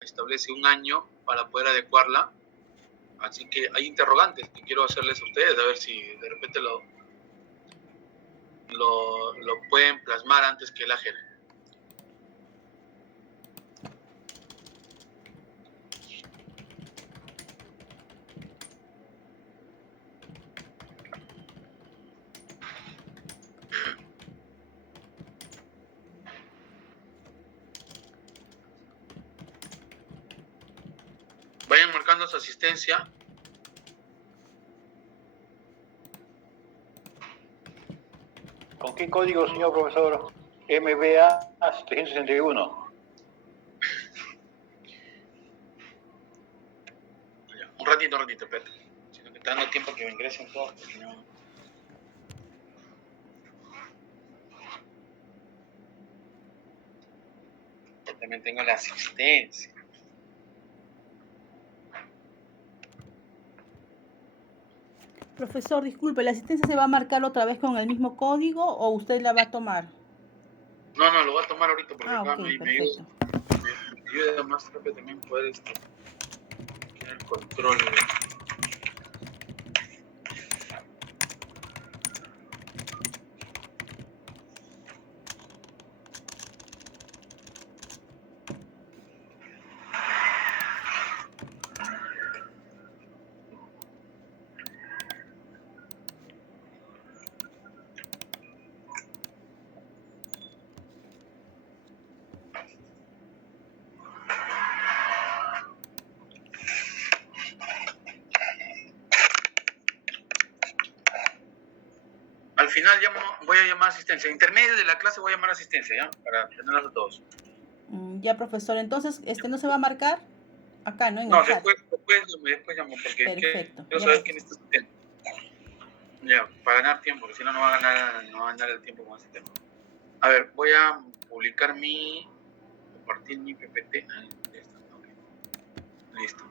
establece un año para poder adecuarla. Así que hay interrogantes que quiero hacerles a ustedes, a ver si de repente lo pueden plasmar antes que el AGER. Vayan marcando su asistencia. ¿Con qué código, señor profesor? MBA 361. Un ratito, espérate. Sino que está dando tiempo que me ingresen todos, porque no. Yo también tengo la asistencia. Profesor, disculpe, ¿la asistencia se va a marcar otra vez con el mismo código o usted la va a tomar? No, lo voy a tomar ahorita porque acá okay, me ayuda más rápido también poder tener el control. Al final voy a llamar asistencia. Intermedio de la clase voy a llamar asistencia, ¿ya? Para tenerlos a todos. Ya, profesor. Entonces, ¿no se va a marcar? Acá, ¿no? En No, el chat. después llamo, porque Perfecto. quiero saber quién está asistiendo. Ya, para ganar tiempo, porque si no, no va a ganar el tiempo con ese tema. A ver, voy a publicar compartir mi PPT. Listo.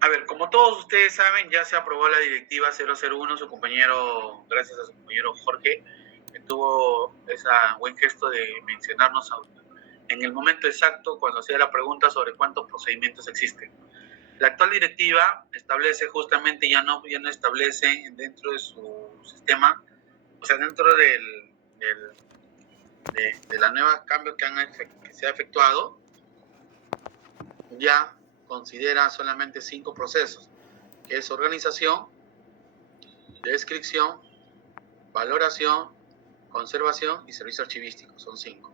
A ver, como todos ustedes saben, ya se aprobó la directiva 001, gracias a su compañero Jorge, que tuvo ese buen gesto de mencionarnos en el momento exacto cuando hacía la pregunta sobre cuántos procedimientos existen. La actual directiva establece justamente, ya no establece dentro de su sistema, o sea, dentro de la nueva cambio que se ha efectuado, ya considera solamente 5 procesos, que es organización, descripción, valoración, conservación y servicio archivístico. Son 5.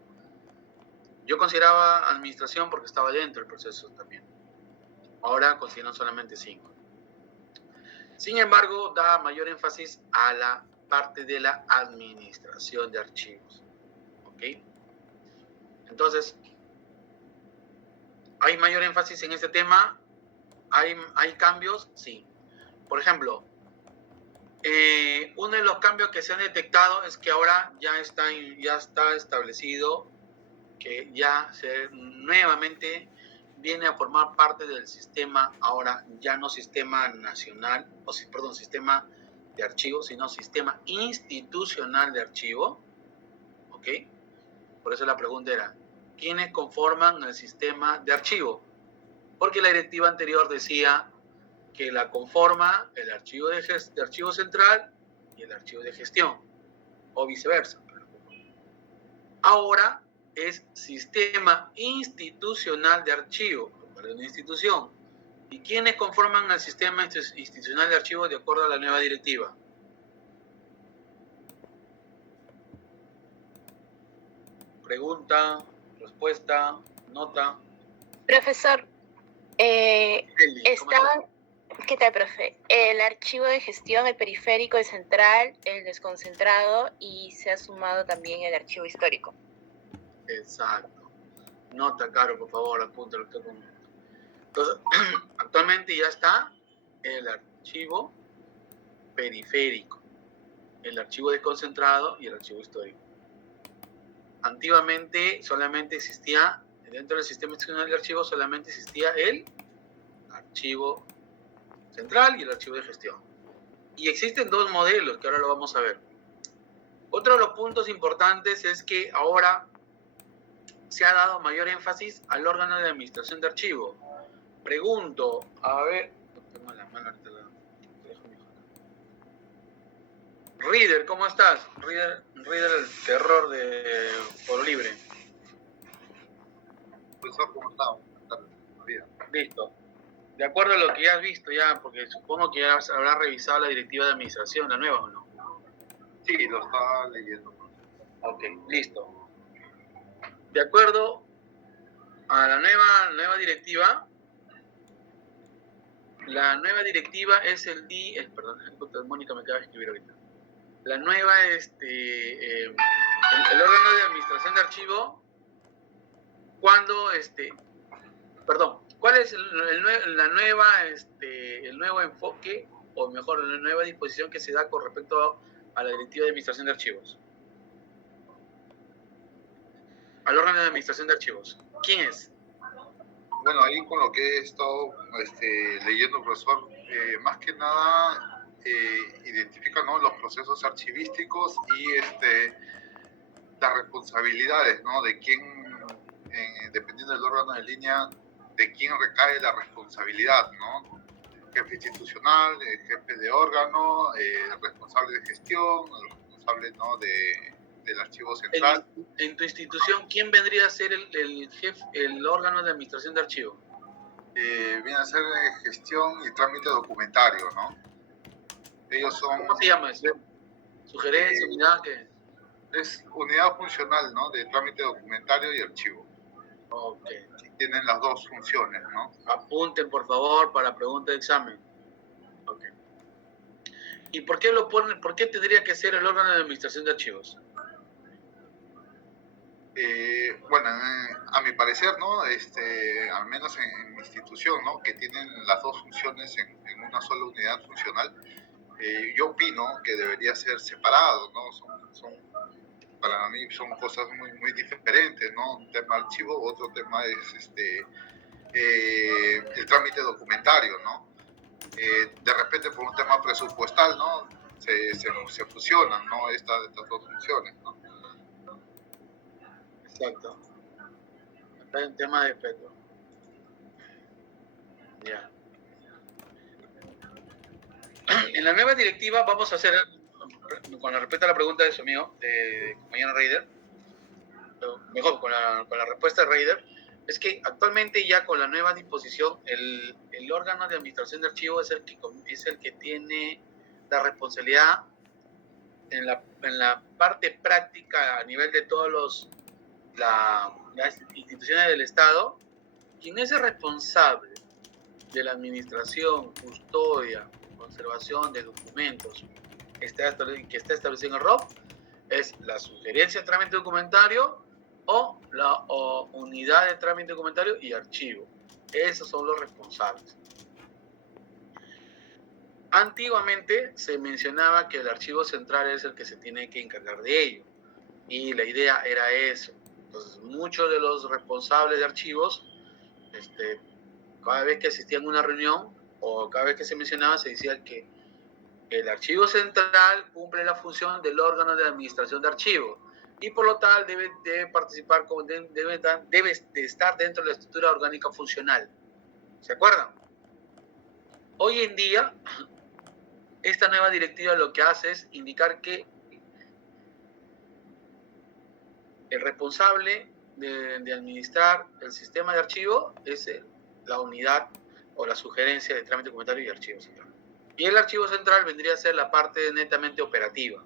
Yo consideraba administración porque estaba dentro del proceso también. Ahora consideran solamente 5. Sin embargo, da mayor énfasis a la parte de la administración de archivos. ¿Ok? Entonces, ¿hay mayor énfasis en este tema? ¿Hay cambios? Sí. Por ejemplo, uno de los cambios que se han detectado es que ahora ya está establecido que ya nuevamente viene a formar parte del sistema, ahora ya no sistema nacional, sistema de archivo, sino sistema institucional de archivo. ¿Ok? Por eso la pregunta era, ¿quiénes conforman el sistema de archivo? Porque la directiva anterior decía que la conforma el archivo de archivo central y el archivo de gestión, o viceversa. Ahora es sistema institucional de archivo, para una institución. ¿Y quiénes conforman el sistema institucional de archivo de acuerdo a la nueva directiva? Pregunta, respuesta, nota. Profesor, ¿qué tal, profe? El archivo de gestión, el periférico, el central, el desconcentrado y se ha sumado también el archivo histórico. Exacto. Nota, Caro, por favor, apúntalo. Entonces, actualmente ya está el archivo periférico, el archivo desconcentrado y el archivo histórico. Antiguamente solamente existía, dentro del sistema institucional de archivos, solamente existía el archivo central y el archivo de gestión. Y existen 2 modelos, que ahora lo vamos a ver. Otro de los puntos importantes es que ahora se ha dado mayor énfasis al órgano de administración de archivo. Pregunto, a ver, no tengo la mano ahorita, te dejo mejor. Reader, ¿cómo estás? Reader, el terror de Foro Libre. Profesor, ¿cómo está? Buenas tardes. Buenos días. Listo. De acuerdo a lo que ya has visto ya, porque supongo que ya habrás revisado la directiva de administración, la nueva, ¿o no? Sí, lo estaba leyendo. Ok, listo. De acuerdo a la nueva directiva, la nueva directiva es el perdón, Mónica me acaba de escribir ahorita. La nueva, el órgano de administración de archivo, ¿cuál es el nuevo enfoque, o mejor, la nueva disposición que se da con respecto a la directiva de administración de archivos? Al órgano de administración de archivos. ¿Quién es? Bueno, ahí con lo que he estado leyendo, profesor, más que nada identifica, ¿no?, los procesos archivísticos y las responsabilidades, ¿no?, de quién, dependiendo del órgano de línea, de quién recae la responsabilidad, ¿no? Jefe institucional, jefe de órgano, responsable de gestión, el responsable, ¿no?, del archivo central. En tu institución, ¿quién vendría a ser el jefe, el órgano de administración de archivo? Viene a ser gestión y trámite documentario, ¿no? Ellos son... ¿Cómo se llama eso? ¿Sugerencia, unidad, qué? Es unidad funcional, ¿no?, de trámite documentario y archivo. Ok. Tienen las dos funciones, ¿no? Apunten, por favor, para pregunta de examen. Ok. ¿Y por qué lo ponen? ¿Por qué tendría que ser el órgano de administración de archivos? Bueno, a mi parecer, ¿no?, al menos en mi institución, ¿no?, que tienen las dos funciones en una sola unidad funcional, yo opino que debería ser separado, ¿no? Para mí son cosas muy, muy diferentes, ¿no? Un tema archivo, otro tema es el trámite documentario, ¿no? De repente por un tema presupuestal, ¿no?, se fusionan, ¿no?, estas dos funciones, ¿no? Exacto. Acá hay un tema de Petro. Ya. En la nueva directiva vamos a hacer, con respecto a la pregunta de su amigo, de compañero Raider, mejor con la respuesta de Raider, es que actualmente ya con la nueva disposición, el órgano de administración de archivos es el que tiene la responsabilidad en la parte práctica a nivel de todos las instituciones del Estado. Quien es el responsable de la administración, custodia, conservación de documentos que está establecido en el ROP es la sugerencia de trámite documentario o la unidad de trámite documentario y archivo. Esos son los responsables. Antiguamente se mencionaba que el archivo central es el que se tiene que encargar de ello, y la idea era eso. Entonces, muchos de los responsables de archivos, cada vez que asistían a una reunión o cada vez que se mencionaba, se decía que el archivo central cumple la función del órgano de administración de archivos y por lo tal debe participar, debe de estar dentro de la estructura orgánica funcional. ¿Se acuerdan? Hoy en día, esta nueva directiva lo que hace es indicar que el responsable de administrar el sistema de archivo es la unidad o la sugerencia de trámite documentario y archivo central. Y el archivo central vendría a ser la parte netamente operativa.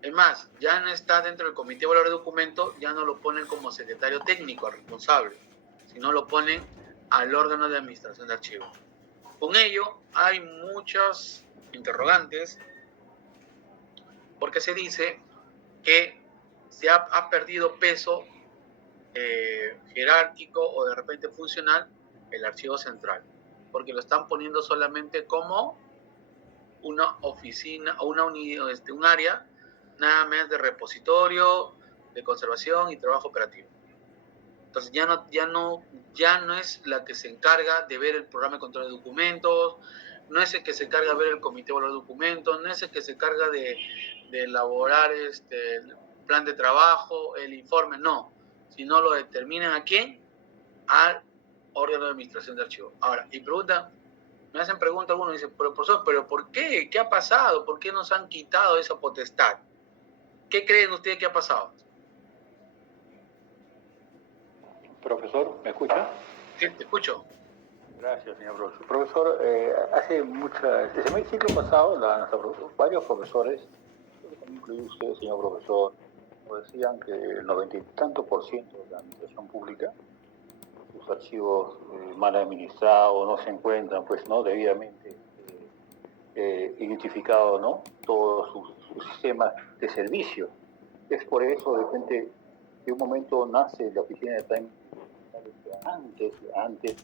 Es más, ya no está dentro del comité de valor de documento, ya no lo ponen como secretario técnico al responsable, sino lo ponen al órgano de administración de archivo. Con ello hay muchas interrogantes, porque se dice que se ha perdido peso jerárquico o de repente funcional el archivo central, porque lo están poniendo solamente como una oficina o una unidad, un área nada más de repositorio, de conservación y trabajo operativo. Entonces ya no es la que se encarga de ver el programa de control de documentos, no es el que se encarga de ver el comité de los documentos, no es el que se encarga de elaborar el plan de trabajo, el informe, no, sino lo determinan ¿a quién? Al órgano de administración de archivos. Ahora, y pregunta, me hacen preguntas algunos, dicen, pero profesor, ¿pero por qué? ¿Qué ha pasado? ¿Por qué nos han quitado esa potestad? ¿Qué creen ustedes que ha pasado? Profesor, ¿me escucha? Sí, te escucho. Gracias, señor profesor. Profesor, desde el ciclo pasado, varios profesores, incluido usted, señor profesor, nos decían que el 90 y tanto por ciento de la administración pública, sus archivos mal administrados, no se encuentran, pues, no debidamente identificados, ¿no? Todos sus sistemas de servicio. Es por eso, de repente, de un momento nace la oficina de Time. Antes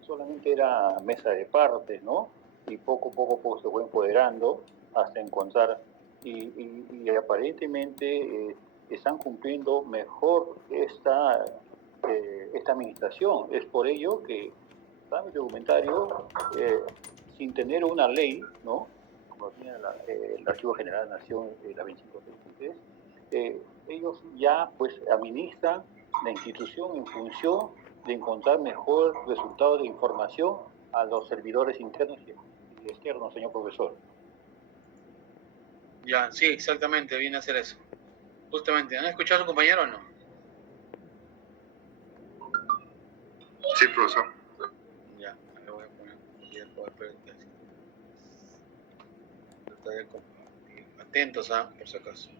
solamente era mesa de partes, ¿no? Y poco a poco se fue empoderando hasta encontrar, y aparentemente están cumpliendo mejor esta administración. Es por ello que el documentario, sin tener una ley, ¿no? Como tiene el Archivo General de la Nación, la 2533, ellos ya pues administran la institución en función de encontrar mejor resultado de información a los servidores internos y externos, señor profesor. Ya, sí, exactamente, viene a hacer eso. Justamente, ¿han escuchado a su compañero o no? Sí, profesor. Ya, le voy a poner aquí el PowerPoint. Atentos, por si acaso.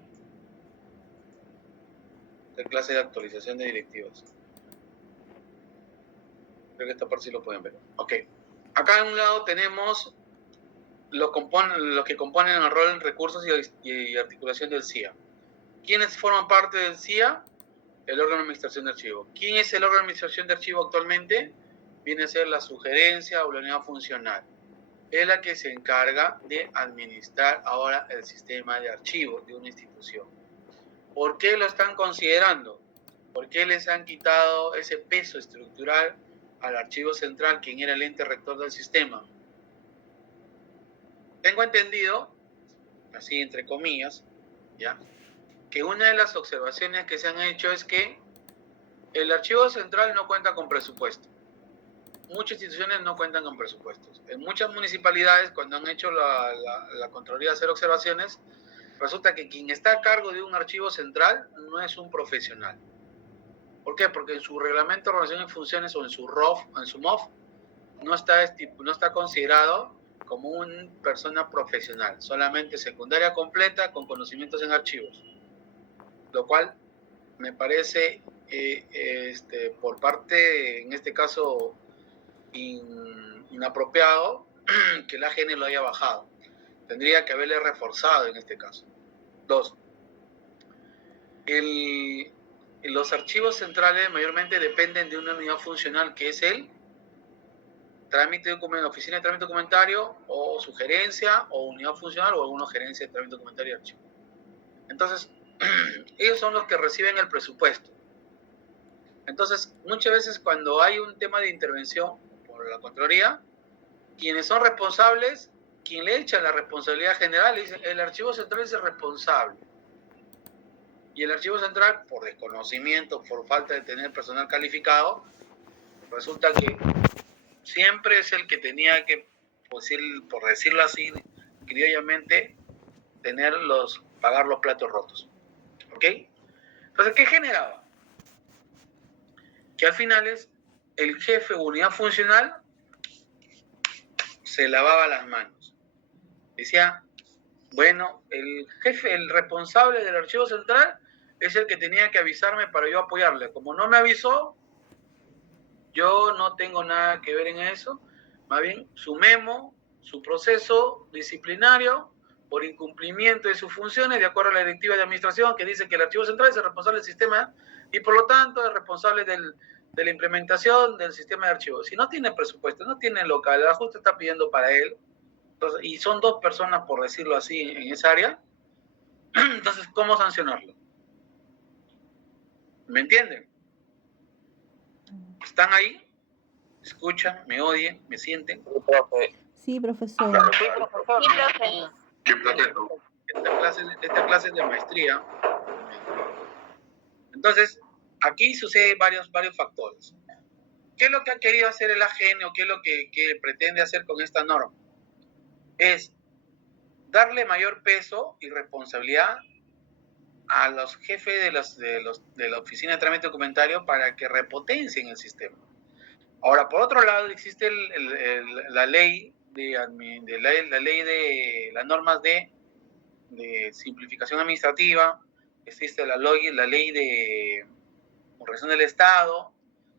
Esta clase de actualización de directivas. Creo que esta parte sí lo pueden ver. Ok. Acá a un lado tenemos los que componen el rol en recursos y articulación del CIA. ¿Quiénes forman parte del CIA? El órgano de administración de archivo. ¿Quién es el órgano de administración de archivo actualmente? Viene a ser la sugerencia o la unidad funcional. Es la que se encarga de administrar ahora el sistema de archivos de una institución. ¿Por qué lo están considerando? ¿Por qué les han quitado ese peso estructural al archivo central, quien era el ente rector del sistema? Tengo entendido, así entre comillas, ¿ya?, que una de las observaciones que se han hecho es que el archivo central no cuenta con presupuesto. Muchas instituciones no cuentan con presupuestos. En muchas municipalidades, cuando han hecho la Contraloría de hacer observaciones, resulta que quien está a cargo de un archivo central no es un profesional. ¿Por qué? Porque en su reglamento de organización y funciones o en su ROF, o en su MOF, no está considerado como una persona profesional, solamente secundaria completa con conocimientos en archivos. Lo cual me parece, por parte, en este caso, inapropiado que la AGN lo haya bajado. Tendría que haberle reforzado en este caso. 2. Los archivos centrales mayormente dependen de una unidad funcional que es el trámite documentario, oficina de trámite documentario o sugerencia o unidad funcional o alguna gerencia de trámite documentario y archivo. Entonces, ellos son los que reciben el presupuesto. Entonces, muchas veces cuando hay un tema de intervención por la Contraloría, quienes son responsables, quien le echa la responsabilidad general, le dice, el archivo central es el responsable. Y el archivo central, por desconocimiento, por falta de tener personal calificado, resulta que siempre es el que tenía que, por decirlo así, criollamente, pagar los platos rotos. ¿Ok? Entonces, ¿qué generaba? Que al final el jefe de unidad funcional se lavaba las manos. Decía, bueno, el jefe, el responsable del archivo central es el que tenía que avisarme para yo apoyarle. Como no me avisó, yo no tengo nada que ver en eso. Más bien, su memo, su proceso disciplinario por incumplimiento de sus funciones, de acuerdo a la directiva de administración que dice que el archivo central es el responsable del sistema y por lo tanto es responsable de la implementación del sistema de archivos. Si no tiene presupuesto, no tiene local, el ajuste está pidiendo para él, entonces, y son 2 personas, por decirlo así, en esa área, entonces, ¿cómo sancionarlo? ¿Me entienden? ¿Están ahí? ¿Escuchan? ¿Me oyen? ¿Me sienten? Sí, profe. Sí, profesor. Sí, profe. ¿Qué pretendo? Esta clase es de maestría. Entonces, aquí suceden varios factores. ¿Qué es lo que ha querido hacer el AGN o qué es lo que pretende hacer con esta norma? Es darle mayor peso y responsabilidad a los jefes de la oficina de trámite documentario para que repotencien el sistema. Ahora, por otro lado, existe la ley de las normas de simplificación administrativa, existe la ley de organización del Estado,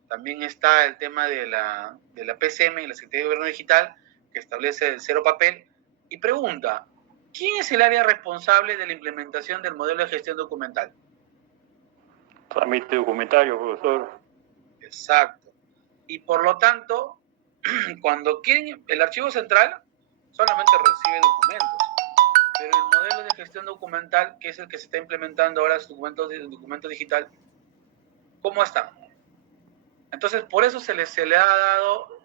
también está el tema de la PCM y la Secretaría de Gobierno Digital, que establece el cero papel, y pregunta, ¿quién es el área responsable de la implementación del modelo de gestión documental? Trámite documentario, profesor. Exacto. Y por lo tanto, cuando quieren, el archivo central solamente recibe documentos, pero el modelo de gestión documental, que es el que se está implementando ahora, es documento digital, ¿cómo está? Entonces, por eso se le ha dado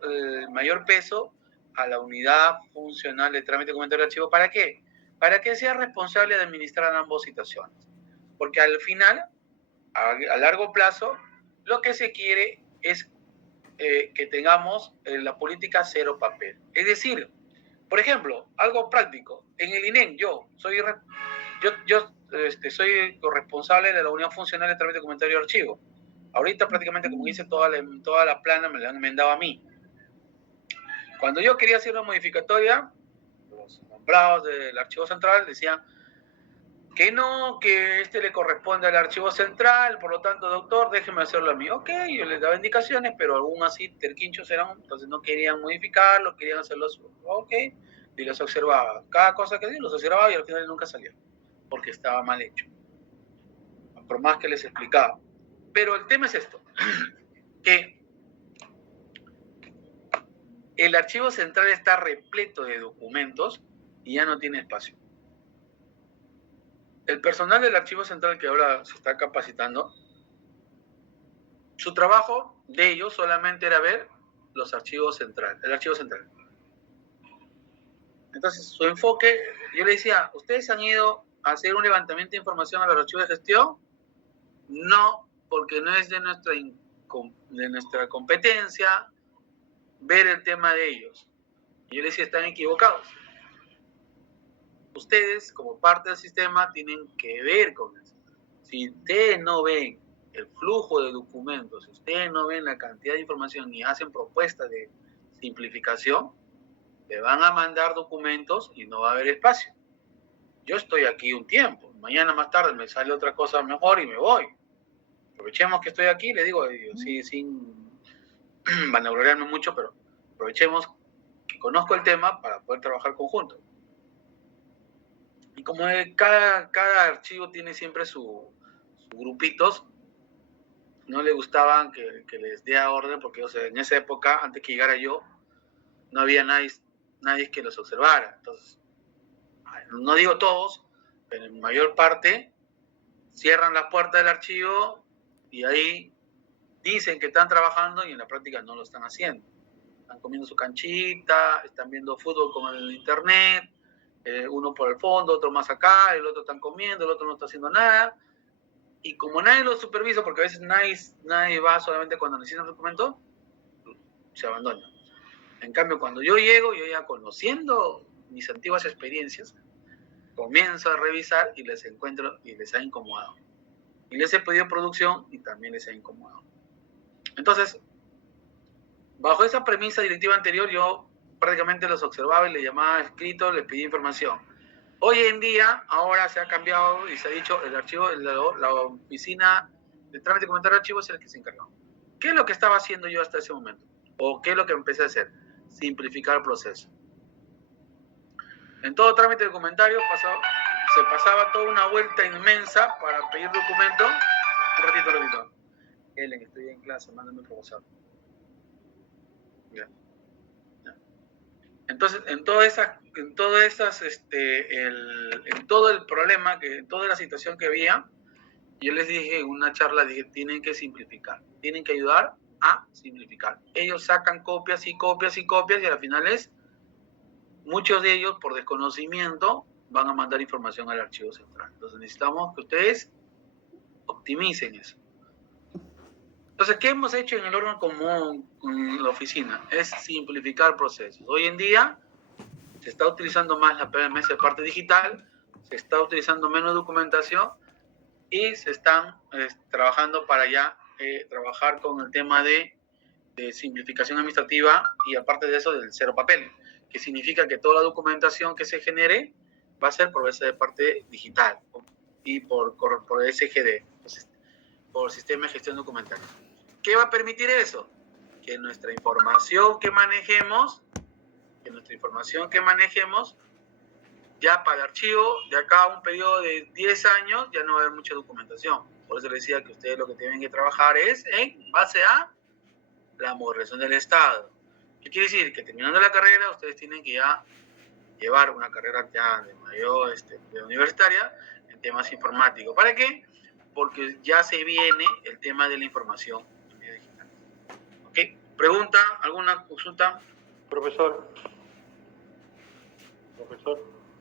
mayor peso a la unidad funcional de trámite documentario de archivo. ¿Para qué? Para que sea responsable de administrar ambas situaciones. Porque al final, a largo plazo, lo que se quiere es que tengamos la política cero papel. Es decir, por ejemplo, algo práctico. En el INEM, yo soy corresponsable de la unidad funcional de trámite documentario de archivo. Ahorita prácticamente, como dice, toda la plana me la han enmendado a mí. Cuando yo quería hacer una modificatoria, los nombrados del archivo central decían que no, que le corresponde al archivo central, por lo tanto, doctor, déjeme hacerlo a mí. Ok, yo les daba indicaciones, pero aún así terquinchos eran, entonces no querían modificarlo, querían hacerlo su. Ok, y los observaba. Cada cosa que los observaba y al final nunca salía, porque estaba mal hecho. Por más que les explicaba. Pero el tema es esto, que el archivo central está repleto de documentos y ya no tiene espacio. El personal del archivo central que ahora se está capacitando, su trabajo de ellos solamente era ver los archivos centrales, el archivo central. Entonces, su enfoque, yo le decía, ¿ustedes han ido a hacer un levantamiento de información a los archivos de gestión? No, porque no es de nuestra competencia ver el tema de ellos. Y yo les decía, están equivocados. Ustedes, como parte del sistema, tienen que ver con eso. Si ustedes no ven el flujo de documentos, si ustedes no ven la cantidad de información ni hacen propuestas de simplificación, le van a mandar documentos y no va a haber espacio. Yo estoy aquí un tiempo, mañana más tarde me sale otra cosa mejor y me voy. Aprovechemos que estoy aquí, le digo, sí, sin vanagloriarme mucho, pero aprovechemos que conozco el tema para poder trabajar conjunto. Y como cada archivo tiene siempre sus grupitos, no le gustaban que les dé orden, porque o sea, en esa época, antes que llegara yo, no había nadie que los observara. Entonces, no digo todos, pero en mayor parte cierran la puerta del archivo y ahí dicen que están trabajando y en la práctica no lo están haciendo. Están comiendo su canchita, están viendo fútbol como en el internet, uno por el fondo, otro más acá, el otro están comiendo, el otro no está haciendo nada. Y como nadie lo supervisa, porque a veces nadie va solamente cuando necesitan un documento, se abandona. En cambio, cuando yo llego, yo ya conociendo mis antiguas experiencias, comienzo a revisar y les encuentro y les ha incomodado. Y les he pedido producción y también les ha incomodado. Entonces, bajo esa premisa directiva anterior, yo prácticamente los observaba y les llamaba escrito, les pedía información. Hoy en día, ahora se ha cambiado y se ha dicho, el archivo, la oficina de trámite comentario de archivos es el que se encargó. ¿Qué es lo que estaba haciendo yo hasta ese momento? ¿O qué es lo que empecé a hacer? Simplificar el proceso. En todo trámite documentario se pasaba toda una vuelta inmensa para pedir documento. Un ratito. Ellen, estoy en clase, mándame un profesor. Ya. Entonces, en todo el problema, en toda la situación que había, yo les dije en una charla, dije, tienen que simplificar, tienen que ayudar a simplificar. Ellos sacan copias y al final es muchos de ellos por desconocimiento van a mandar información al archivo central. Entonces necesitamos que ustedes optimicen eso. Entonces, ¿qué hemos hecho en el órgano común, en la oficina? Es simplificar procesos. Hoy en día se está utilizando más la PMS de parte digital, se está utilizando menos documentación y se están trabajando para ya trabajar con el tema de simplificación administrativa y aparte de eso del cero papel, que significa que toda la documentación que se genere va a ser por esa de parte digital y por SGD, por Sistema de Gestión Documental. ¿Qué va a permitir eso? Que nuestra información que manejemos, ya para el archivo, de acá a un periodo de 10 años, ya no va a haber mucha documentación. Por eso les decía que ustedes lo que tienen que trabajar es en base a la modernización del Estado. ¿Qué quiere decir? Que terminando la carrera, ustedes tienen que ya llevar una carrera ya de mayor, de universitaria, en temas informáticos. ¿Para qué? Porque ya se viene el tema de la información digital. ¿Ok? ¿Pregunta? ¿Alguna consulta? Profesor.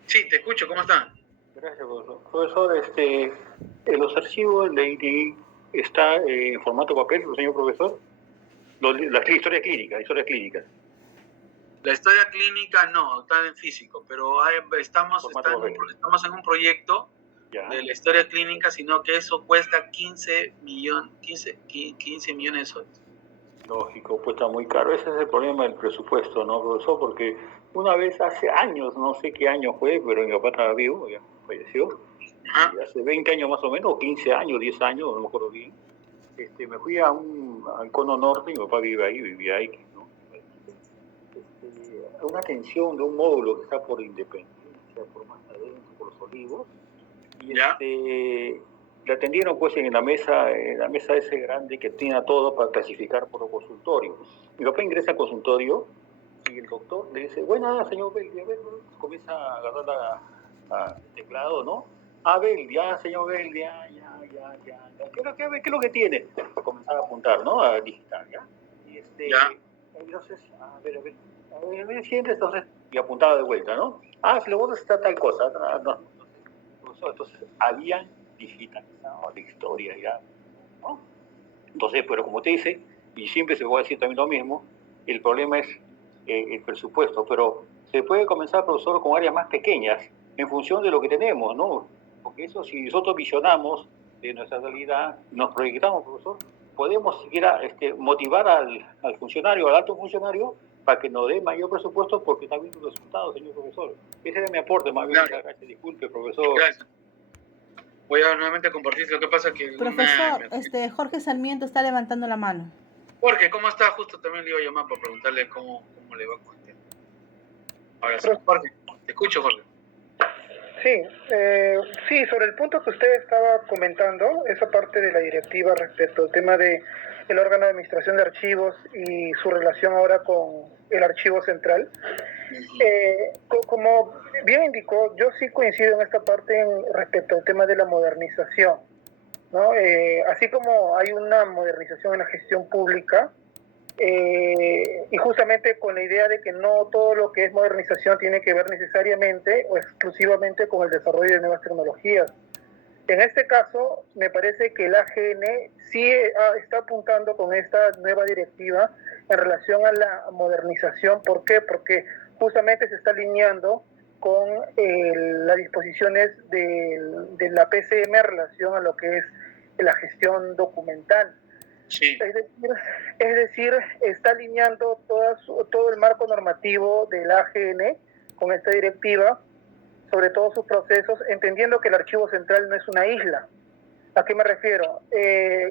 Sí, te escucho. ¿Cómo están? Gracias, profesor. Profesor, en los archivos de ITI está en formato papel, señor profesor. Las historias clínicas. La historia clínica no, está en físico, pero estamos en un proyecto de la historia clínica, sino que eso cuesta 15 millones de soles. Lógico, pues está muy caro. Ese es el problema del presupuesto, ¿no, profesor? Porque una vez hace años, no sé qué año fue, pero mi papá estaba vivo, ya falleció. Y hace 20 años más o menos, 15 años, 10 años, no me acuerdo bien. Me fui al Cono Norte, mi papá vivía ahí, ¿no? Una atención de un módulo que está por Independencia, por más adentro, por Los Olivos. Y le atendieron pues en la mesa ese grande que tiene todo para clasificar por consultorio. Mi papá ingresa al consultorio y el doctor le dice, bueno, señor Beldi, a ver, comienza a agarrar el teclado, ¿no? Ya, señor Beldi, ya. ¿Qué es lo que tiene? Comenzaba a apuntar, ¿no? A digitar, ¿ya? Y entonces, a ver, siempre, entonces, y apuntaba de vuelta, ¿no? Si lo bueno está tal cosa, no. Entonces, habían digitalizado la historia ya, ¿no? Entonces, pero como te dice, y siempre se va a decir también lo mismo, el problema es el presupuesto, pero se puede comenzar, profesor, con áreas más pequeñas, en función de lo que tenemos, ¿no? Porque eso, si nosotros visionamos de nuestra realidad, nos proyectamos, profesor, podemos siquiera motivar al funcionario, al alto funcionario, para que nos dé mayor presupuesto porque está viendo los resultados, señor profesor. Ese era mi aporte, más bien. Claro. Gracias, disculpe, profesor. Gracias. Voy a nuevamente compartir. Lo que pasa es que... Profesor, Jorge Sarmiento está levantando la mano. Jorge, ¿cómo está? Justo también le iba a llamar para preguntarle cómo le va con usted. Ahora sí, Jorge, te escucho, Jorge. Sí, sobre el punto que usted estaba comentando, esa parte de la directiva respecto al tema de el órgano de administración de archivos y su relación ahora con el archivo central. Como bien indicó, yo sí coincido en esta parte respecto al tema de la modernización, ¿no? Así como hay una modernización en la gestión pública, y justamente con la idea de que no todo lo que es modernización tiene que ver necesariamente o exclusivamente con el desarrollo de nuevas tecnologías. En este caso, me parece que el AGN sí está apuntando con esta nueva directiva en relación a la modernización. ¿Por qué? Porque justamente se está alineando con las disposiciones de la PCM en relación a lo que es la gestión documental. Sí. Es decir, está alineando todo el marco normativo del AGN con esta directiva, sobre todo sus procesos, entendiendo que el archivo central no es una isla. ¿A qué me refiero?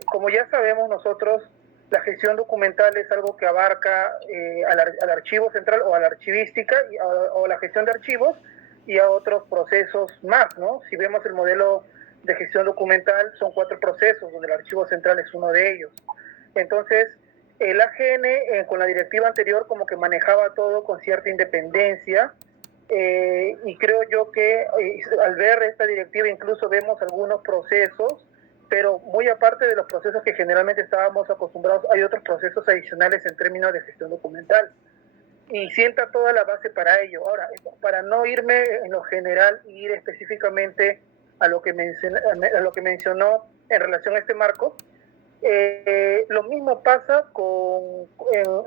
Como ya sabemos nosotros, la gestión documental es algo que abarca al archivo central o a la archivística o la gestión de archivos y a otros procesos más, ¿no? Si vemos el modelo de gestión documental, son 4 procesos, donde el archivo central es uno de ellos. Entonces, el AGN con la directiva anterior como que manejaba todo con cierta independencia, y creo yo que al ver esta directiva incluso vemos algunos procesos, pero muy aparte de los procesos que generalmente estábamos acostumbrados, hay otros procesos adicionales en términos de gestión documental. y sienta toda la base para ello. Ahora, para no irme en lo general y ir específicamente a lo que mencionó en relación a este marco, lo mismo pasa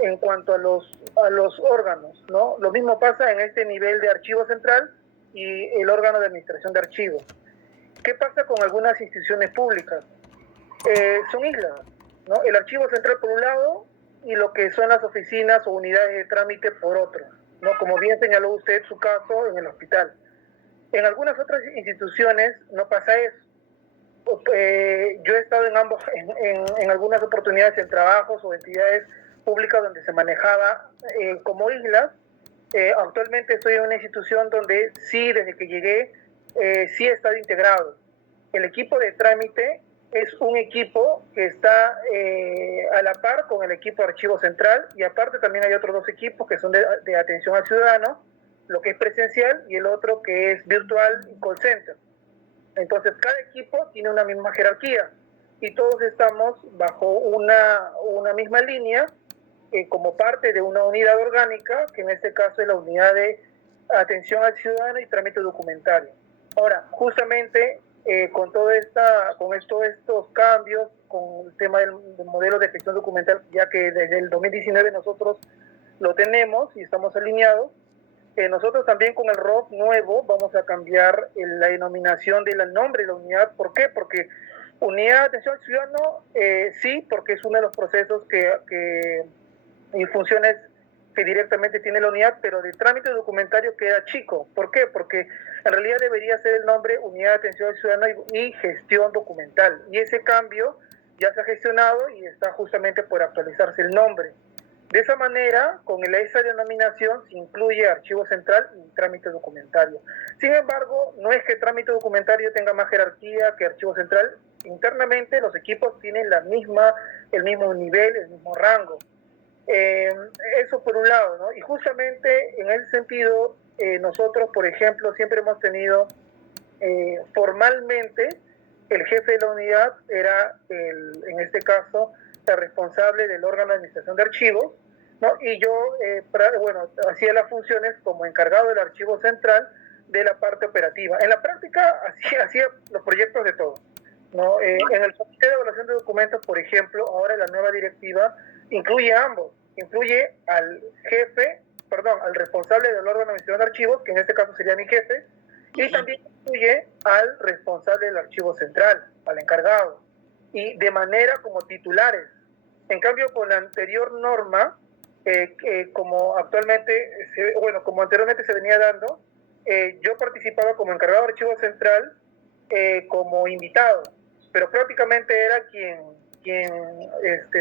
en cuanto a los órganos, ¿no? Lo mismo pasa en este nivel de archivo central y el órgano de administración de archivos. ¿Qué pasa con algunas instituciones públicas? Son islas, ¿no? El archivo central por un lado y lo que son las oficinas o unidades de trámite por otro, ¿no? Como bien señaló usted su caso en el hospital. En algunas otras instituciones no pasa eso. Yo he estado en algunas oportunidades en trabajos o entidades públicas donde se manejaba como islas. Actualmente estoy en una institución donde sí, desde que llegué, sí he estado integrado. El equipo de trámite es un equipo que está a la par con el equipo de archivo central, y aparte también hay otros dos equipos que son de atención al ciudadano, lo que es presencial, y el otro que es virtual y call center. Entonces, cada equipo tiene una misma jerarquía y todos estamos bajo una misma línea como parte de una unidad orgánica, que en este caso es la unidad de atención al ciudadano y trámite documentario. Ahora, justamente con todos estos cambios, con el tema del modelo de gestión documental, ya que desde el 2019 nosotros lo tenemos y estamos alineados, nosotros también con el ROC nuevo vamos a cambiar la denominación del nombre de la unidad. ¿Por qué? Porque unidad de atención al ciudadano, sí, porque es uno de los procesos y funciones que directamente tiene la unidad, pero de trámite documentario queda chico. ¿Por qué? Porque en realidad debería ser el nombre Unidad de Atención al Ciudadano y Gestión Documental. Y ese cambio ya se ha gestionado y está justamente por actualizarse el nombre. De esa manera, con esa denominación se incluye archivo central y trámite documentario. Sin embargo, no es que trámite documentario tenga más jerarquía que archivo central. Internamente los equipos tienen el mismo nivel, el mismo rango. Eso por un lado, ¿no? Y justamente en ese sentido, nosotros, por ejemplo, siempre hemos tenido formalmente el jefe de la unidad era, en este caso, el responsable del órgano de administración de archivos, ¿no? Y yo, hacía las funciones como encargado del archivo central de la parte operativa. En la práctica, hacía los proyectos de todo, ¿no? En el comité de evaluación de documentos, por ejemplo, ahora la nueva directiva incluye a ambos, incluye al responsable del órgano de administración de archivos, que en este caso sería mi jefe, y también incluye al responsable del archivo central, al encargado, y de manera como titulares. En cambio, con la anterior norma, como anteriormente se venía dando, yo participaba como encargado de archivo central, como invitado, pero prácticamente era quien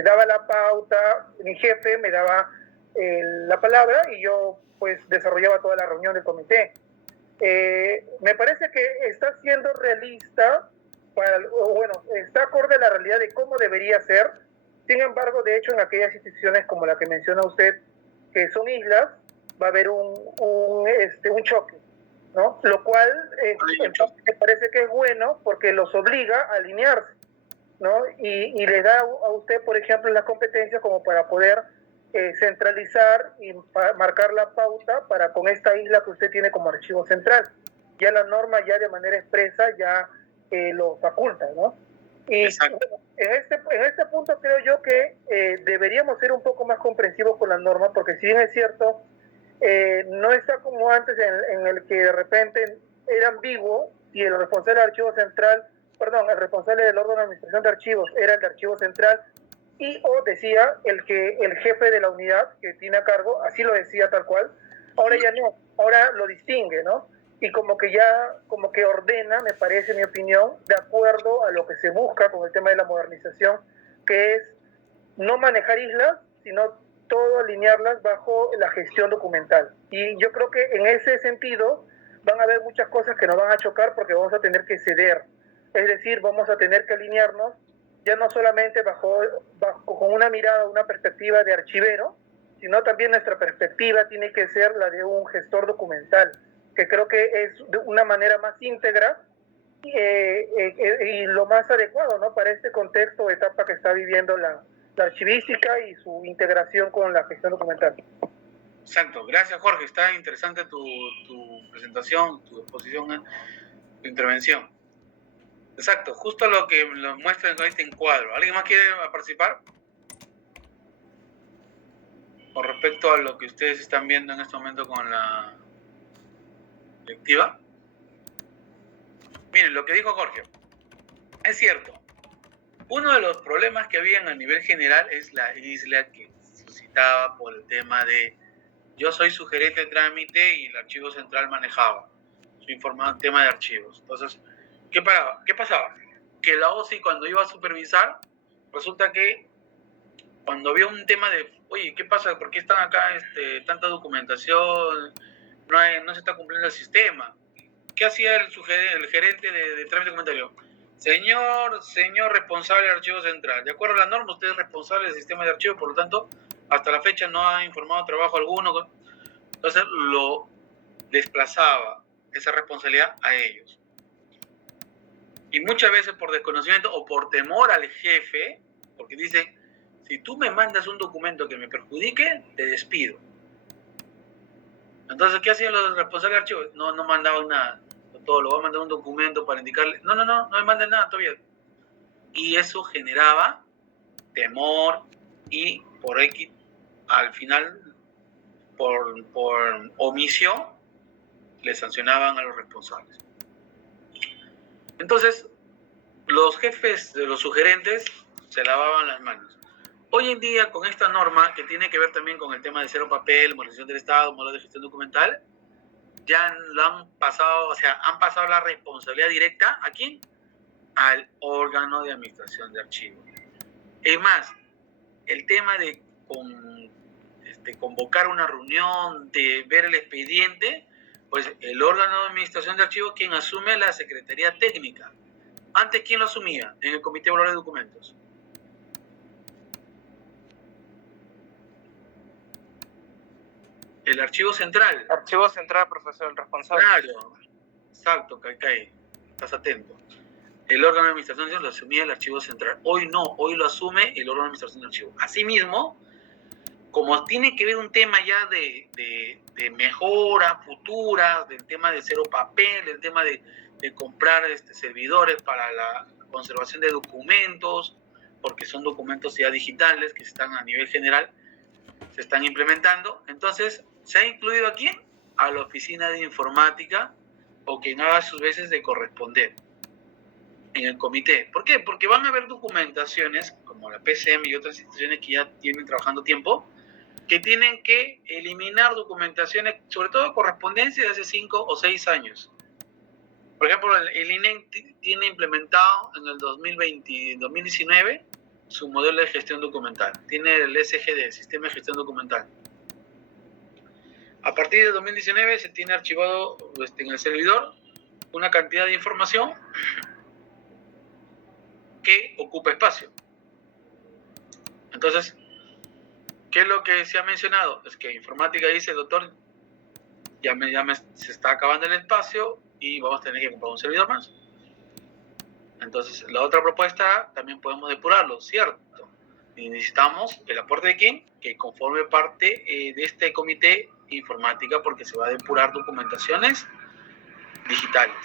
daba la pauta. Mi jefe me daba la palabra y yo pues desarrollaba toda la reunión del comité. Me parece que está siendo realista, está acorde a la realidad de cómo debería ser. Sin embargo, de hecho, en aquellas instituciones como la que menciona usted, que son islas, va a haber un choque, ¿no? Lo cual me parece que es bueno porque los obliga a alinearse, ¿no? Y le da a usted, por ejemplo, las competencias como para poder centralizar y marcar la pauta para con esta isla que usted tiene como archivo central. Ya la norma ya de manera expresa ya lo faculta, ¿no? Y bueno, en este punto creo yo que deberíamos ser un poco más comprensivos con la norma, porque si bien es cierto, no está como antes en el que de repente era ambiguo y el responsable del archivo central, el responsable del órgano de administración de archivos era el de archivo central, o decía el jefe de la unidad que tiene a cargo, así lo decía tal cual. Ahora ya no, ahora lo distingue, ¿no? Y como que ordena, me parece, mi opinión, de acuerdo a lo que se busca con el tema de la modernización, que es no manejar islas, sino todo alinearlas bajo la gestión documental. Y yo creo que en ese sentido van a haber muchas cosas que nos van a chocar porque vamos a tener que ceder. Es decir, vamos a tener que alinearnos ya no solamente con una mirada, una perspectiva de archivero, sino también nuestra perspectiva tiene que ser la de un gestor documental, que creo que es de una manera más íntegra y lo más adecuado, ¿no? Para este contexto o etapa que está viviendo la archivística y su integración con la gestión documental. Exacto, gracias Jorge, está interesante tu presentación, tu exposición, tu intervención. Exacto, justo lo que lo muestra en este encuadro. ¿Alguien más quiere participar? Con respecto a lo que ustedes están viendo en este momento con la directiva. Miren, lo que dijo Jorge, es cierto. Uno de los problemas que habían a nivel general es la isla que suscitaba por el tema de yo soy su gerente de trámite y el archivo central manejaba su tema de archivos. Entonces, ¿qué pasaba? Que la OSI cuando iba a supervisar, resulta que cuando había un tema de, oye, ¿qué pasa? ¿Por qué están acá tanta documentación? No se está cumpliendo el sistema. ¿Qué hacía el gerente de trámite documentario? Señor responsable del archivo central, de acuerdo a la norma, usted es responsable del sistema de archivo, por lo tanto, hasta la fecha no ha informado trabajo alguno. Entonces, lo desplazaba esa responsabilidad a ellos. Y muchas veces por desconocimiento o por temor al jefe, porque dice, si tú me mandas un documento que me perjudique, te despido. Entonces, ¿qué hacían los responsables de archivos? No mandaban nada. Todo, lo voy a mandar un documento para indicarle, no me manden nada todavía. Y eso generaba temor y por X, al final, por omisión, le sancionaban a los responsables. Entonces, los jefes de los sugerentes se lavaban las manos. Hoy en día, con esta norma, que tiene que ver también con el tema de cero papel, modernización del Estado, modelo de gestión documental, ya lo han pasado, o sea, han pasado la responsabilidad directa, ¿a quién? Al órgano de administración de archivos. Es más, el tema de convocar una reunión, de ver el expediente, pues el órgano de administración de archivos, quien asume la Secretaría Técnica. Antes, ¿quién lo asumía? En el Comité de Valor de Documentos. El archivo central. Archivo central, profesor, el responsable. Claro, exacto, Caicay, estás atento. El órgano de administración lo asumía el archivo central. Hoy no, hoy lo asume el órgano de administración del archivo. Asimismo, como tiene que ver un tema ya de mejoras futuras, del tema de cero papel, del tema de comprar servidores para la conservación de documentos, porque son documentos ya digitales que están a nivel general, se están implementando. Entonces, ¿se ha incluido aquí? A la oficina de informática o quien haga sus veces de corresponder en el comité. ¿Por qué? Porque van a haber documentaciones, como la PCM y otras instituciones que ya tienen trabajando tiempo, que tienen que eliminar documentaciones, sobre todo correspondencia de hace 5 o 6 años. Por ejemplo, el INE tiene implementado en el 2019 su modelo de gestión documental. Tiene el SGD, Sistema de Gestión Documental. A partir de 2019 se tiene archivado en el servidor una cantidad de información que ocupa espacio. Entonces, ¿qué es lo que se ha mencionado? Es que informática dice, doctor, se está acabando el espacio y vamos a tener que comprar un servidor más. Entonces, la otra propuesta también podemos depurarlo, ¿cierto? Y necesitamos el aporte de quién, que conforme parte de este comité informática, porque se va a depurar documentaciones digitales.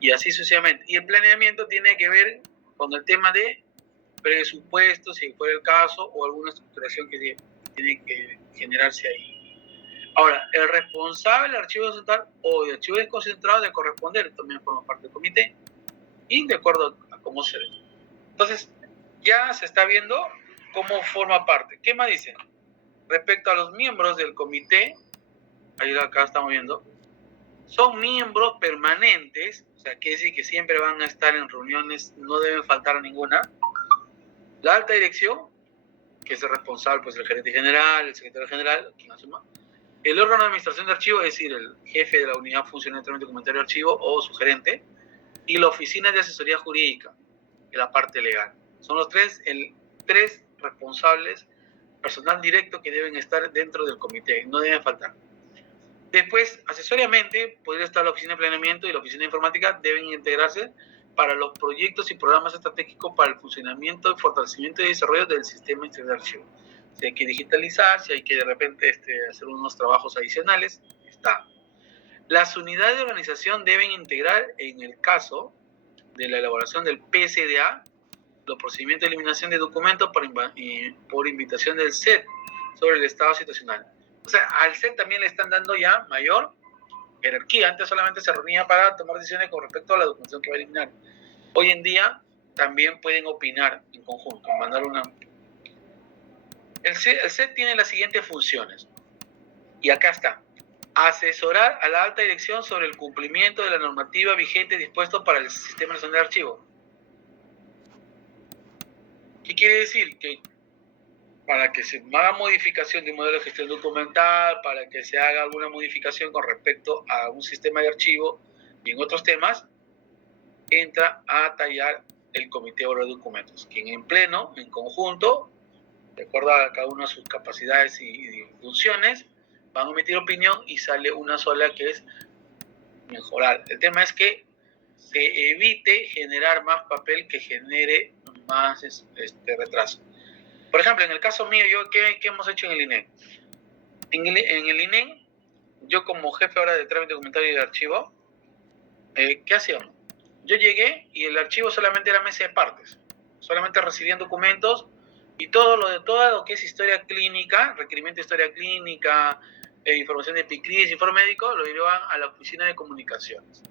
Y así sucesivamente. Y el planeamiento tiene que ver con el tema de presupuestos, si fuera el caso, o alguna estructuración que tiene que generarse ahí. Ahora, el responsable del archivo central o el archivo desconcentrado de corresponder también forma parte del comité y de acuerdo a cómo se ve. Entonces, ya se está viendo cómo forma parte. ¿Qué más dicen? Respecto a los miembros del comité, ahí acá estamos viendo, son miembros permanentes, o sea, quiere decir que siempre van a estar en reuniones, no deben faltar a ninguna. La alta dirección, que es el responsable, pues el gerente general, el secretario general, quien asuma. El órgano de administración de archivo, es decir, el jefe de la unidad funcional de trámite documentario de archivo o su gerente, y la oficina de asesoría jurídica, de la parte legal. Son los tres responsables, personal directo que deben estar dentro del comité, no deben faltar. Después, accesoriamente, podría estar la oficina de planeamiento y la oficina de informática, deben integrarse para los proyectos y programas estratégicos para el funcionamiento, fortalecimiento y desarrollo del sistema de archivo. Si hay que digitalizar, si hay que de repente hacer unos trabajos adicionales, está. Las unidades de organización deben integrar, en el caso de la elaboración del PSDA, los procedimientos de eliminación de documentos por invitación del SET sobre el estado situacional. O sea, al SET también le están dando ya mayor jerarquía. Antes solamente se reunía para tomar decisiones con respecto a la documentación que va a eliminar. Hoy en día también pueden opinar en conjunto, mandar una... El SET tiene las siguientes funciones. Y acá está. Asesorar a la alta dirección sobre el cumplimiento de la normativa vigente dispuesto para el Sistema Nacional de Archivo. ¿Qué quiere decir? Que para que se haga modificación de un modelo de gestión documental, para que se haga alguna modificación con respecto a un sistema de archivo y en otros temas, entra a tallar el Comité Oro de Documentos, quien en pleno, en conjunto, de acuerdo a cada una de sus capacidades y funciones, van a emitir opinión y sale una sola que es mejorar. El tema es que se evite generar más papel que genere más retraso. Por ejemplo, en el caso mío, ¿qué hemos hecho en el INEM? En el INEM, yo como jefe ahora de trámite documentario y de archivo, ¿qué hacíamos? Yo llegué y el archivo solamente era mesa de partes. Solamente recibían documentos y todo lo que es historia clínica, requerimiento de historia clínica, información de PICRIS, informe médico, lo llevaban a la oficina de comunicaciones.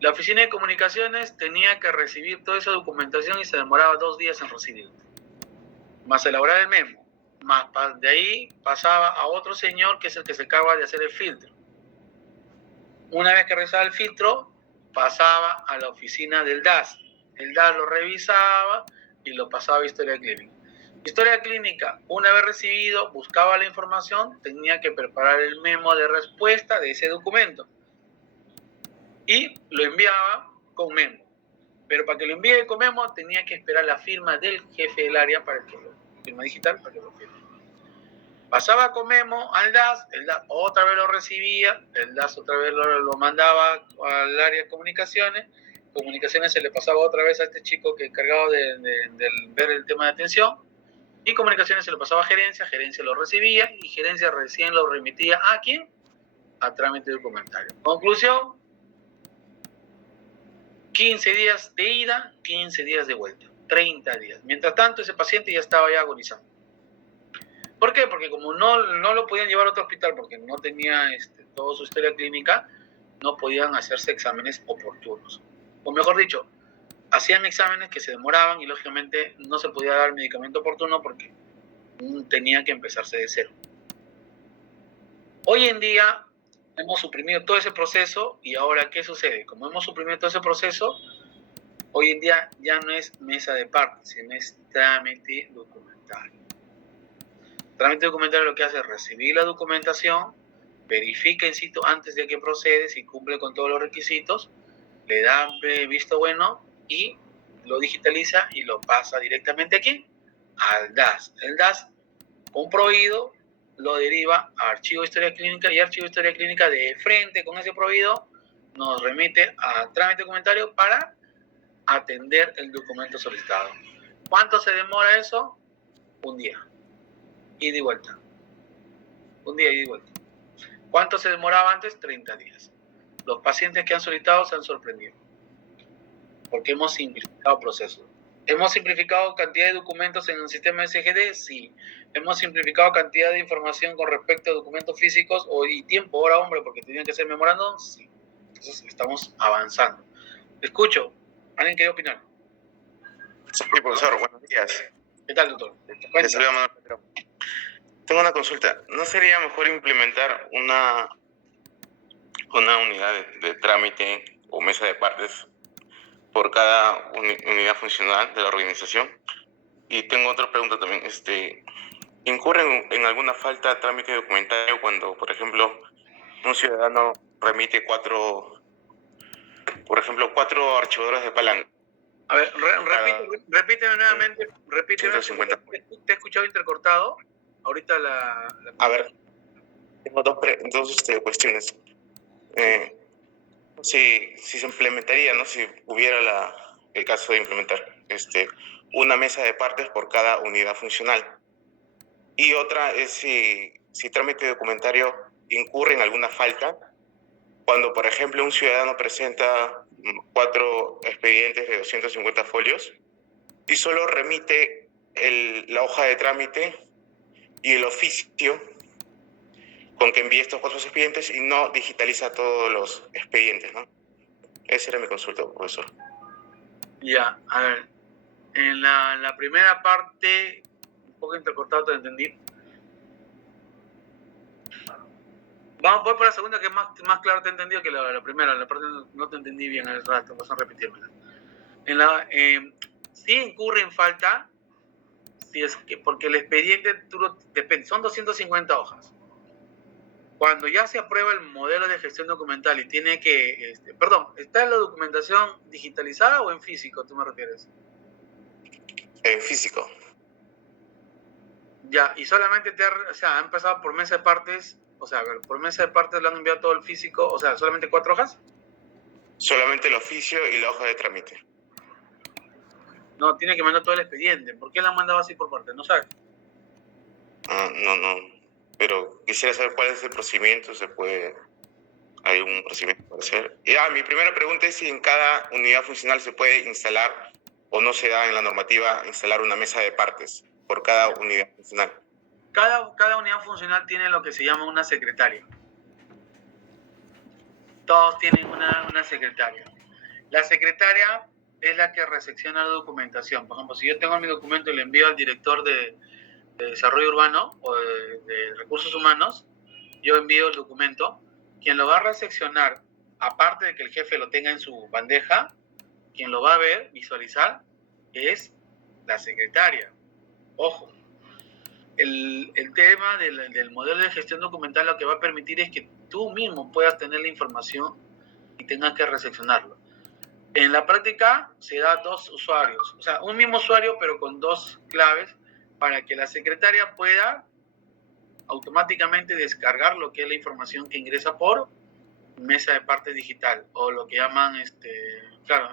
La oficina de comunicaciones tenía que recibir toda esa documentación y se demoraba 2 días en recibirla. Más elaborar el memo. Más de ahí pasaba a otro señor que es el que se encarga de hacer el filtro. Una vez que realizaba el filtro, pasaba a la oficina del DAS. El DAS lo revisaba y lo pasaba a historia clínica. Historia clínica, una vez recibido, buscaba la información, tenía que preparar el memo de respuesta de ese documento y lo enviaba con memo. Pero para que lo envíe con memo tenía que esperar la firma del jefe del área para que firma digital para que lo firme. Pasaba con memo al DAS, el DAS otra vez lo recibía, el DAS otra vez lo mandaba al área de comunicaciones se le pasaba otra vez a este chico que encargado de ver el tema de atención, y comunicaciones se lo pasaba a gerencia lo recibía y gerencia recién lo remitía ¿a quién? A trámite documentario. Conclusión, 15 días de ida, 15 días de vuelta, 30 días. Mientras tanto, ese paciente ya estaba ya agonizando. ¿Por qué? Porque como no lo podían llevar a otro hospital porque no tenía toda su historia clínica, no podían hacerse exámenes oportunos. O mejor dicho, hacían exámenes que se demoraban y lógicamente no se podía dar el medicamento oportuno porque tenía que empezarse de cero. Hoy en día hemos suprimido todo ese proceso y ahora ¿qué sucede? Como hemos suprimido todo ese proceso, hoy en día ya no es mesa de partes, sino es trámite documentario. Trámite documentario lo que hace es recibir la documentación, verifica in situ antes de que procede si cumple con todos los requisitos, le da visto bueno y lo digitaliza y lo pasa directamente aquí al DAS. El DAS, con proveído, lo deriva a archivo de historia clínica y archivo de historia clínica de frente con ese proveído nos remite a trámite documentario para atender el documento solicitado. ¿Cuánto se demora eso? Un día. Ida y vuelta. Un día ida y vuelta. ¿Cuánto se demoraba antes? 30 días. Los pacientes que han solicitado se han sorprendido. Porque hemos simplificado procesos. ¿Hemos simplificado cantidad de documentos en el sistema SGD? Sí. ¿Hemos simplificado cantidad de información con respecto a documentos físicos y tiempo, hora, hombre, porque tenían que ser memorándum? Sí. Entonces estamos avanzando. Escucho. ¿Alguien quiere opinar? Sí, profesor, buenos días. ¿Qué tal, doctor? Le saludo a Manuel Pedro. Tengo una consulta. ¿No sería mejor implementar una unidad de trámite o mesa de partes por cada unidad funcional de la organización? Y tengo otra pregunta también. ¿Incurren en alguna falta de trámite documentario cuando, por ejemplo, un ciudadano remite 4 archivadoras de palanca? A ver, repíteme nuevamente. Repíteme. 150. ¿Te he escuchado intercortado? Ahorita A ver, tengo dos cuestiones. Si se implementaría, ¿no? Si hubiera el caso de implementar una mesa de partes por cada unidad funcional. Y otra es si trámite documentario incurre en alguna falta, cuando, por ejemplo, un ciudadano presenta 4 expedientes de 250 folios y solo remite la hoja de trámite y el oficio con que envíe estos 4 expedientes y no digitaliza todos los expedientes, ¿no? Esa era mi consulta, profesor. Ya, a ver. En la primera parte, un poco intercortado, te entendí. Voy por la segunda, que es más claro te he entendido que la primera. La parte no te entendí bien al rato, vas a repetírmela. Sí incurre en falta, si es que, porque el expediente depende, son 250 hojas. Cuando ya se aprueba el modelo de gestión documental y tiene que, ¿está en la documentación digitalizada o en físico, tú me refieres? En físico. Ya, y solamente ha empezado por mesa de partes, por mesa de partes le han enviado todo el físico, solamente 4 hojas. Solamente el oficio y la hoja de trámite. No, tiene que mandar todo el expediente. ¿Por qué la han mandado así por partes? ¿No sabes? No. Pero quisiera saber cuál es el procedimiento, ¿hay un procedimiento para hacer? Mi primera pregunta es si en cada unidad funcional se puede instalar o no se da en la normativa instalar una mesa de partes por cada unidad funcional. Cada unidad funcional tiene lo que se llama una secretaria. Todos tienen una secretaria. La secretaria es la que recepciona la documentación. Por ejemplo, si yo tengo mi documento y le envío al director de Desarrollo Urbano o de Recursos Humanos, yo envío el documento. Quien lo va a recepcionar, aparte de que el jefe lo tenga en su bandeja, quien lo va a ver, visualizar, es la secretaria. Ojo, el tema del modelo de gestión documental lo que va a permitir es que tú mismo puedas tener la información y tengas que recepcionarlo. En la práctica se da 2 usuarios, un mismo usuario pero con 2 claves para que la secretaria pueda automáticamente descargar lo que es la información que ingresa por mesa de parte digital o lo que llaman,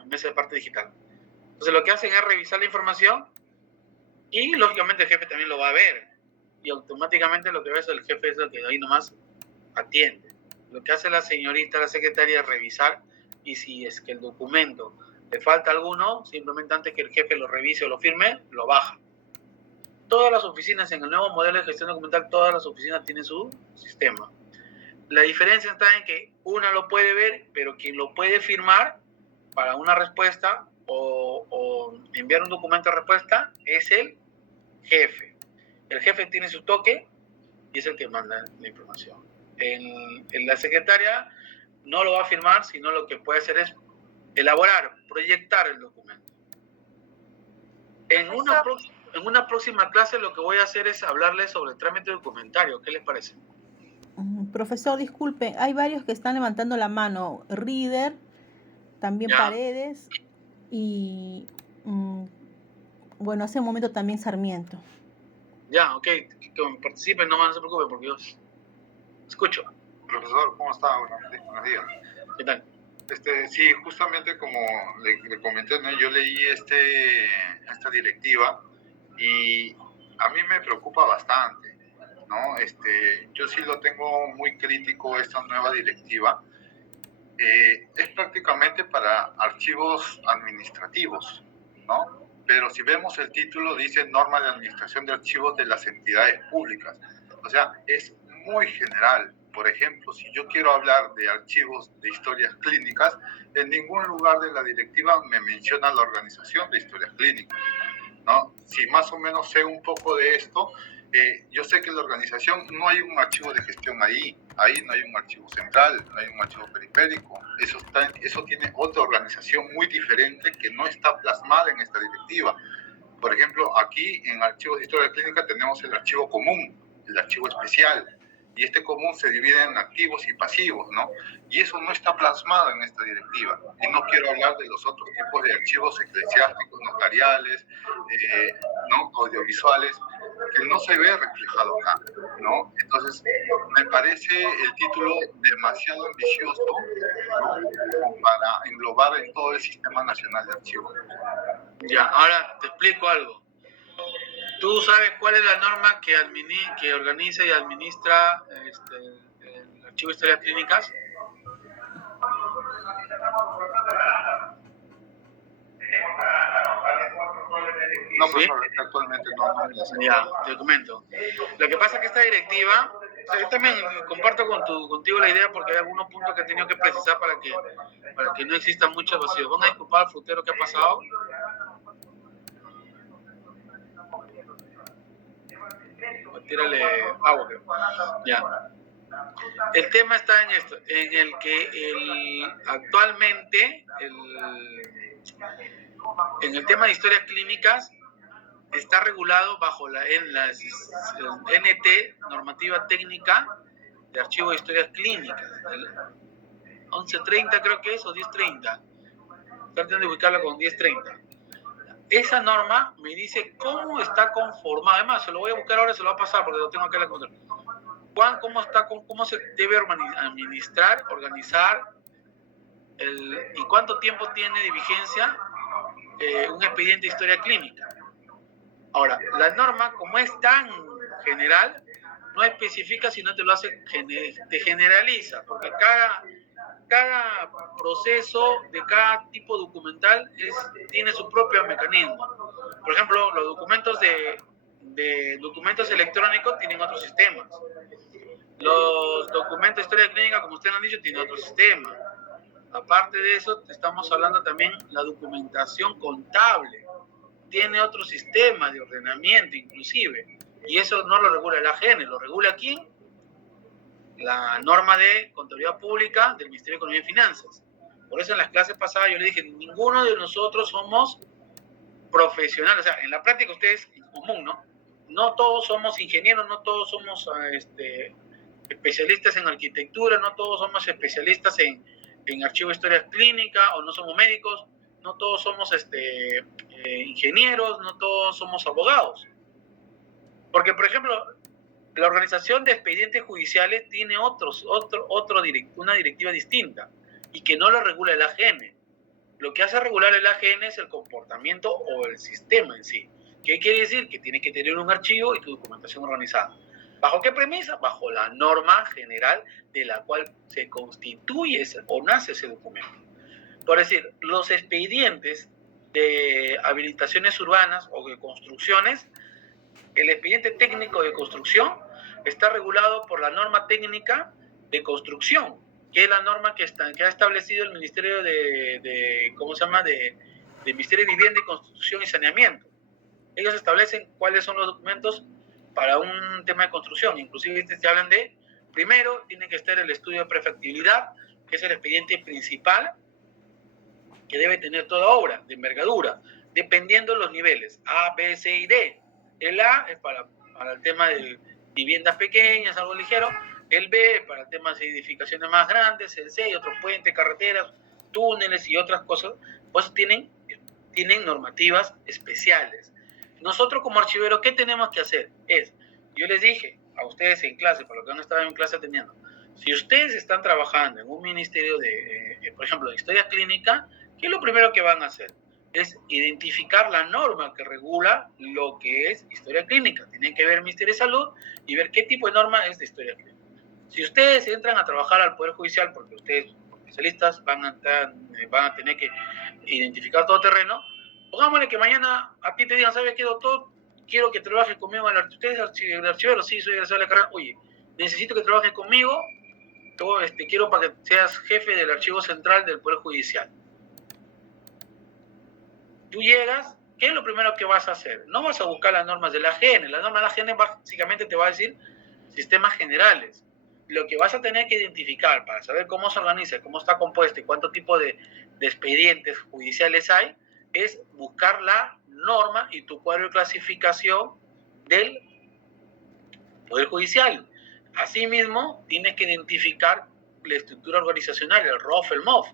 mesa de parte digital. Entonces lo que hacen es revisar la información y lógicamente el jefe también lo va a ver y automáticamente lo que ve es el jefe es lo que ahí nomás atiende. Lo que hace la señorita, la secretaria, es revisar y si es que el documento le falta alguno, simplemente antes que el jefe lo revise o lo firme, lo baja. Todas las oficinas en el nuevo modelo de gestión documental, todas las oficinas tienen su sistema. La diferencia está en que una lo puede ver, pero quien lo puede firmar para una respuesta o enviar un documento de respuesta es el jefe. El jefe tiene su toque y es el que manda la información. En la secretaria no lo va a firmar, sino lo que puede hacer es elaborar, proyectar el documento. En una próxima clase lo que voy a hacer es hablarles sobre el trámite documentario. ¿Qué les parece? Profesor, disculpe, hay varios que están levantando la mano. Reader, también Paredes y, hace un momento también Sarmiento. Ya, ok, que participen, no se preocupen porque yo escucho. Profesor, ¿cómo está? Buenos días. ¿Qué tal? Sí, justamente como le comenté, ¿no? Yo leí esta directiva y a mí me preocupa bastante, ¿no? Yo sí lo tengo muy crítico esta nueva directiva. Es prácticamente para archivos administrativos, ¿no? Pero si vemos el título dice norma de administración de archivos de las entidades públicas. O sea, es muy general. Por ejemplo, si yo quiero hablar de archivos de historias clínicas, en ningún lugar de la directiva me menciona la organización de historias clínicas, ¿no? Si más o menos sé un poco de esto, yo sé que en la organización no hay un archivo de gestión ahí no hay un archivo central, no hay un archivo periférico, eso tiene otra organización muy diferente que no está plasmada en esta directiva. Por ejemplo, aquí en archivos de historia clínica tenemos el archivo común, el archivo especial, y este común se divide en activos y pasivos, ¿no? Y eso no está plasmado en esta directiva. Y no quiero hablar de los otros tipos de archivos eclesiásticos, notariales, ¿no? Audiovisuales, que no se ve reflejado acá, ¿no? Entonces, me parece el título demasiado ambicioso, ¿no? Para englobar en todo el Sistema Nacional de Archivos. Ya, ahora te explico algo. ¿Tú sabes cuál es la norma que organiza y administra el archivo de historias clínicas? No, ¿Sí? profesor, actualmente no me la sé. Ya, te comento. Lo que pasa es que esta directiva, o sea, yo también comparto contigo la idea porque hay algunos puntos que he tenido que precisar para que no exista muchos vacíos. Van a disculpar al frutero que ha pasado. Tírale agua, creo. Ya. El tema está en esto, en el que actualmente en el tema de historias clínicas está regulado bajo el NT, normativa técnica de archivo de historias clínicas, el 1130 creo que es, o 1030. Traten de ubicarla con 1030. Esa norma me dice cómo está conformada. Además, se lo voy a buscar ahora, se lo va a pasar porque lo tengo acá en la computadora. Cómo se debe administrar, organizar y cuánto tiempo tiene de vigencia un expediente de historia clínica. Ahora, la norma, como es tan general, no especifica si no te lo hace, te generaliza, porque cada proceso de cada tipo documental tiene su propio mecanismo. Por ejemplo, los documentos de documentos electrónicos tienen otros sistemas. Los documentos de historia clínica, como ustedes han dicho, tienen otro sistema. Aparte de eso, estamos hablando también de la documentación contable. Tiene otro sistema de ordenamiento inclusive. Y eso no lo regula el AGN, lo regula ¿quién? La norma de contabilidad pública del Ministerio de Economía y Finanzas. Por eso en las clases pasadas yo le dije, ninguno de nosotros somos profesionales. O sea, en la práctica ustedes, en común, ¿no? No todos somos ingenieros, no todos somos especialistas en arquitectura, no todos somos especialistas en archivo de historias clínicas, o no somos médicos, no todos somos ingenieros, no todos somos abogados. Porque, por ejemplo, la organización de expedientes judiciales tiene una directiva distinta y que no lo regula el AGN. Lo que hace regular el AGN es el comportamiento o el sistema en sí. ¿Qué quiere decir? Que tiene que tener un archivo y tu documentación organizada. ¿Bajo qué premisa? Bajo la norma general de la cual se constituye o nace ese documento. Por decir, los expedientes de habilitaciones urbanas o de construcciones, el expediente técnico de construcción está regulado por la norma técnica de construcción, que es la norma que ha establecido el Ministerio de Ministerio de Vivienda y Construcción y Saneamiento. Ellos establecen cuáles son los documentos para un tema de construcción. Inclusive se hablan de, primero, tiene que estar el estudio de prefactibilidad, que es el expediente principal que debe tener toda obra de envergadura, dependiendo de los niveles A, B, C y D. El A es para el tema de viviendas pequeñas, algo ligero. El B para temas de edificaciones más grandes. El C y otros puentes, carreteras, túneles y otras cosas. Pues tienen normativas especiales. Nosotros como archiveros, ¿qué tenemos que hacer? Yo les dije a ustedes en clase, para los que han estado en clase atendiendo, si ustedes están trabajando en un ministerio por ejemplo, de historia clínica, ¿qué es lo primero que van a hacer? Es identificar la norma que regula lo que es historia clínica. Tienen que ver el Ministerio de Salud y ver qué tipo de norma es de historia clínica. Si ustedes entran a trabajar al Poder Judicial, porque ustedes, como especialistas, van a tener que identificar todo terreno, pongámosle que mañana a ti te digan, ¿sabes qué, doctor? Quiero que trabajes conmigo en ¿Ustedes archivero? Sí, soy egresado de la carrera. Oye, necesito que trabajes conmigo. Quiero para que seas jefe del archivo central del Poder Judicial. Tú llegas, ¿qué es lo primero que vas a hacer? No vas a buscar las normas de la AGN. La norma de la AGN básicamente te va a decir sistemas generales. Lo que vas a tener que identificar para saber cómo se organiza, cómo está compuesto y cuánto tipo de expedientes judiciales hay, es buscar la norma y tu cuadro de clasificación del Poder Judicial. Asimismo, tienes que identificar la estructura organizacional, el ROF, el MOF,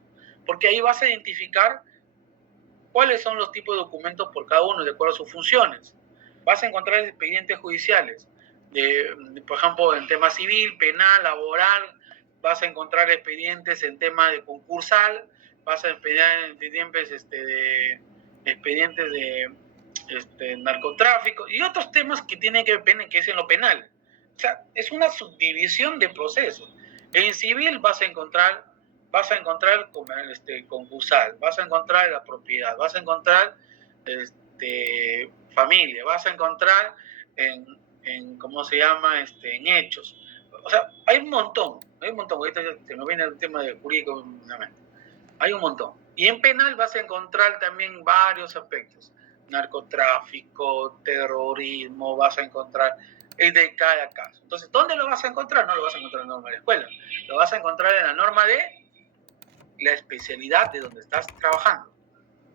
porque ahí vas a identificar cuáles son los tipos de documentos por cada uno de acuerdo a sus funciones. Vas a encontrar expedientes judiciales, por ejemplo, en tema civil, penal, laboral, vas a encontrar expedientes en tema de concursal, vas a encontrar expedientes narcotráfico y otros temas que tienen que ver, que es en lo penal. O sea, es una subdivisión de procesos. En civil vas a encontrar concursal, vas a encontrar la propiedad, vas a encontrar familia, vas a encontrar ¿cómo se llama? En hechos. O sea, hay un montón. Ahorita se me viene el tema del jurídico. Hay un montón. Y en penal vas a encontrar también varios aspectos. Narcotráfico, terrorismo, vas a encontrar de cada caso. Entonces, ¿dónde lo vas a encontrar? No lo vas a encontrar en la norma de la escuela. Lo vas a encontrar en la norma de la especialidad de donde estás trabajando.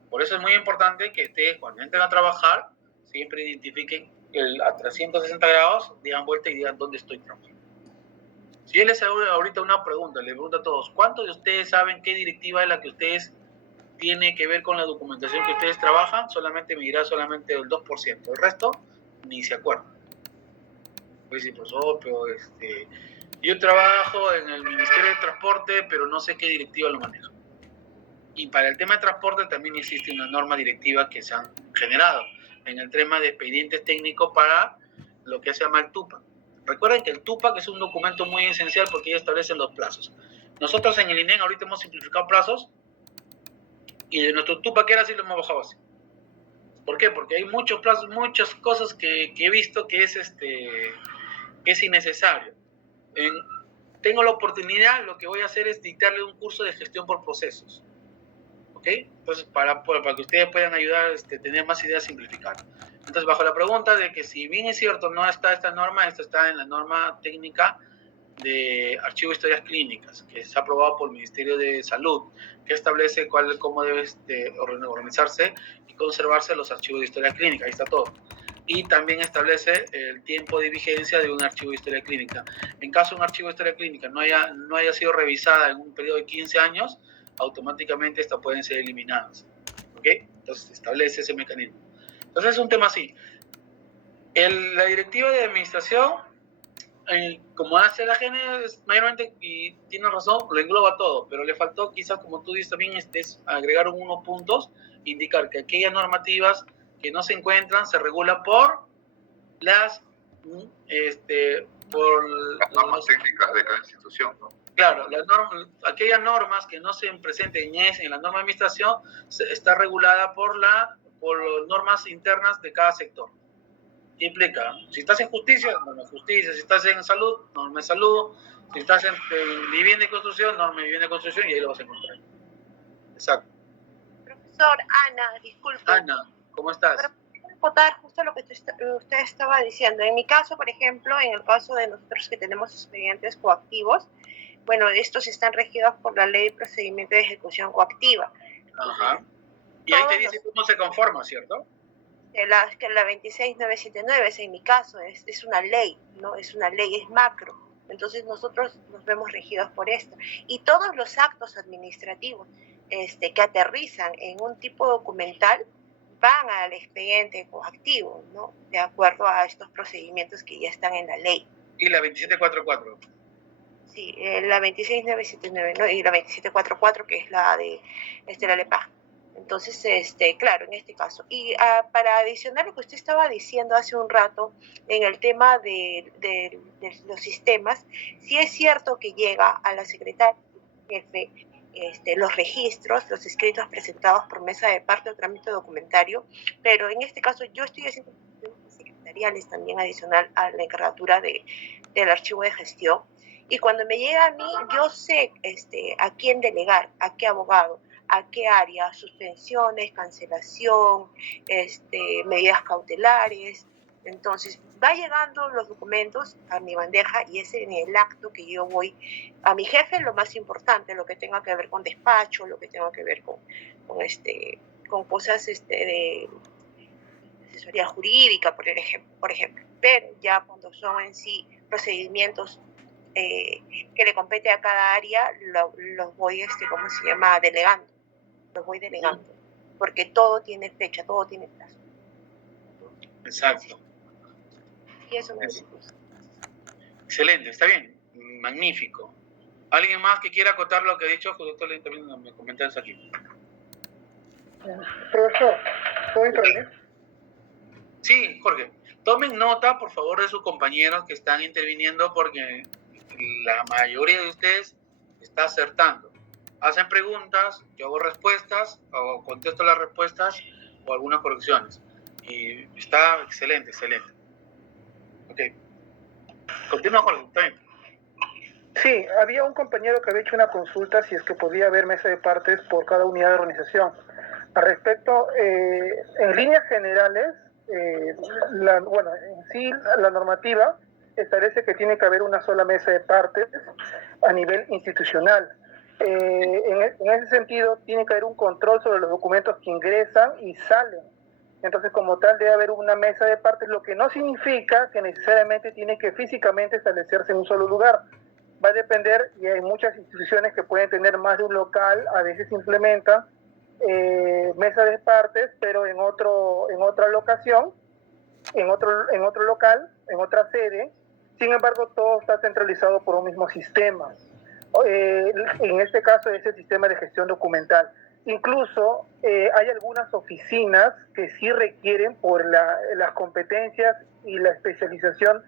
Por eso es muy importante que ustedes, cuando entren a trabajar, siempre identifiquen a 360 grados, digan vuelta y digan dónde estoy trabajando. Si yo les hago ahorita una pregunta, les pregunto a todos, ¿cuántos de ustedes saben qué directiva es la que ustedes tiene que ver con la documentación que ustedes trabajan? Solamente me dirá solamente el 2%. El resto, ni se acuerdan. Pues sí, pero yo trabajo en el Ministerio de Transporte, pero no sé qué directiva lo manejo. Y para el tema de transporte también existe una norma directiva que se han generado en el tema de expedientes técnicos para lo que se llama el TUPAC. Recuerden que el TUPAC es un documento muy esencial porque ya establece los plazos. Nosotros en el INEM ahorita hemos simplificado plazos y de nuestro TUPAC era así, lo hemos bajado así. ¿Por qué? Porque hay muchos plazos, muchas cosas que he visto que es innecesario. Tengo la oportunidad, lo que voy a hacer es dictarle un curso de gestión por procesos. ¿Ok? Entonces, para que ustedes puedan ayudar a tener más ideas simplificadas. Entonces, bajo la pregunta de que si bien es cierto, no está esta norma, esta está en la norma técnica de Archivo de Historias Clínicas, que se ha aprobado por el Ministerio de Salud, que establece cómo debe organizarse y conservarse los archivos de historia clínica. Ahí está todo. Y también establece el tiempo de vigencia de un archivo de historia clínica. En caso de un archivo de historia clínica no haya sido revisada en un periodo de 15 años, automáticamente estas pueden ser eliminadas. ¿Ok? Entonces establece ese mecanismo. Entonces es un tema así. La directiva de administración, como hace la GN, mayormente, y tiene razón, lo engloba todo, pero le faltó quizás, como tú dices también, agregar unos puntos, indicar que aquellas normativas que no se encuentran se regulan por las normas técnicas de cada institución, ¿no? Claro, aquellas normas que no se presenten en la norma de administración está regulada por las normas internas de cada sector. ¿Qué implica? Si estás en justicia, norma de justicia. Si estás en salud, norma de salud. Si estás en vivienda y construcción, norma de vivienda y construcción, y ahí lo vas a encontrar. Exacto. Profesor, Ana, disculpe. Ana, ¿cómo estás? Pero quiero acotar justo lo que usted estaba diciendo. En mi caso, por ejemplo, en el caso de nosotros que tenemos expedientes coactivos, bueno, estos están regidos por la Ley de Procedimiento de Ejecución Coactiva. Ajá. Y ahí te dice cómo se conforma, ¿cierto? Que la 26979, en mi caso, es una ley, ¿no? Es una ley, es macro. Entonces nosotros nos vemos regidos por esto. Y todos los actos administrativos que aterrizan en un tipo documental van al expediente coactivo, ¿no? De acuerdo a estos procedimientos que ya están en la ley. ¿Y la 2744? Sí, la 26979, ¿no? Y la 2744, que es la de la LEPAG. Entonces, claro, en este caso. Y para adicionar lo que usted estaba diciendo hace un rato en el tema de los sistemas, sí es cierto que llega a la secretaria jefe los registros, los escritos presentados por mesa de parte o trámite documentario, pero en este caso yo estoy haciendo secretariales también adicional a la encargatura del archivo de gestión. Y cuando me llega a mí, yo sé a quién delegar, a qué abogado, a qué área, suspensiones, cancelación, medidas cautelares. Entonces, va llegando los documentos a mi bandeja y es en el acto que yo voy a mi jefe, lo más importante, lo que tenga que ver con despacho, lo que tenga que ver con cosas de asesoría jurídica, por ejemplo. Pero ya cuando son en sí procedimientos que le compete a cada área, los voy, ¿cómo se llama?, delegando. Los voy delegando, porque todo tiene fecha, todo tiene plazo. Exacto. Y eso me gusta. Excelente, está bien, magnífico. ¿Alguien más que quiera acotar lo que ha dicho? Doctor, también me comentas aquí. Profesor, ¿puedo intervenir? Sí, Jorge. Tomen nota, por favor, de sus compañeros que están interviniendo porque la mayoría de ustedes está acertando. Hacen preguntas, yo hago respuestas, o contesto las respuestas o algunas correcciones. Y está excelente, excelente. Ok. Continúa, Jorge. Está bien. Sí, había un compañero que había hecho una consulta si es que podía haber mesa de partes por cada unidad de organización. Al respecto, en líneas generales, en sí la normativa establece que tiene que haber una sola mesa de partes a nivel institucional. En ese sentido, tiene que haber un control sobre los documentos que ingresan y salen. Entonces, como tal, debe haber una mesa de partes, lo que no significa que necesariamente tiene que físicamente establecerse en un solo lugar. Va a depender, y hay muchas instituciones que pueden tener más de un local, a veces implementan mesa de partes, pero en otra locación, en otro local, en otra sede. Sin embargo, todo está centralizado por un mismo sistema. En este caso es el sistema de gestión documental. Incluso hay algunas oficinas que sí requieren por las competencias y la especialización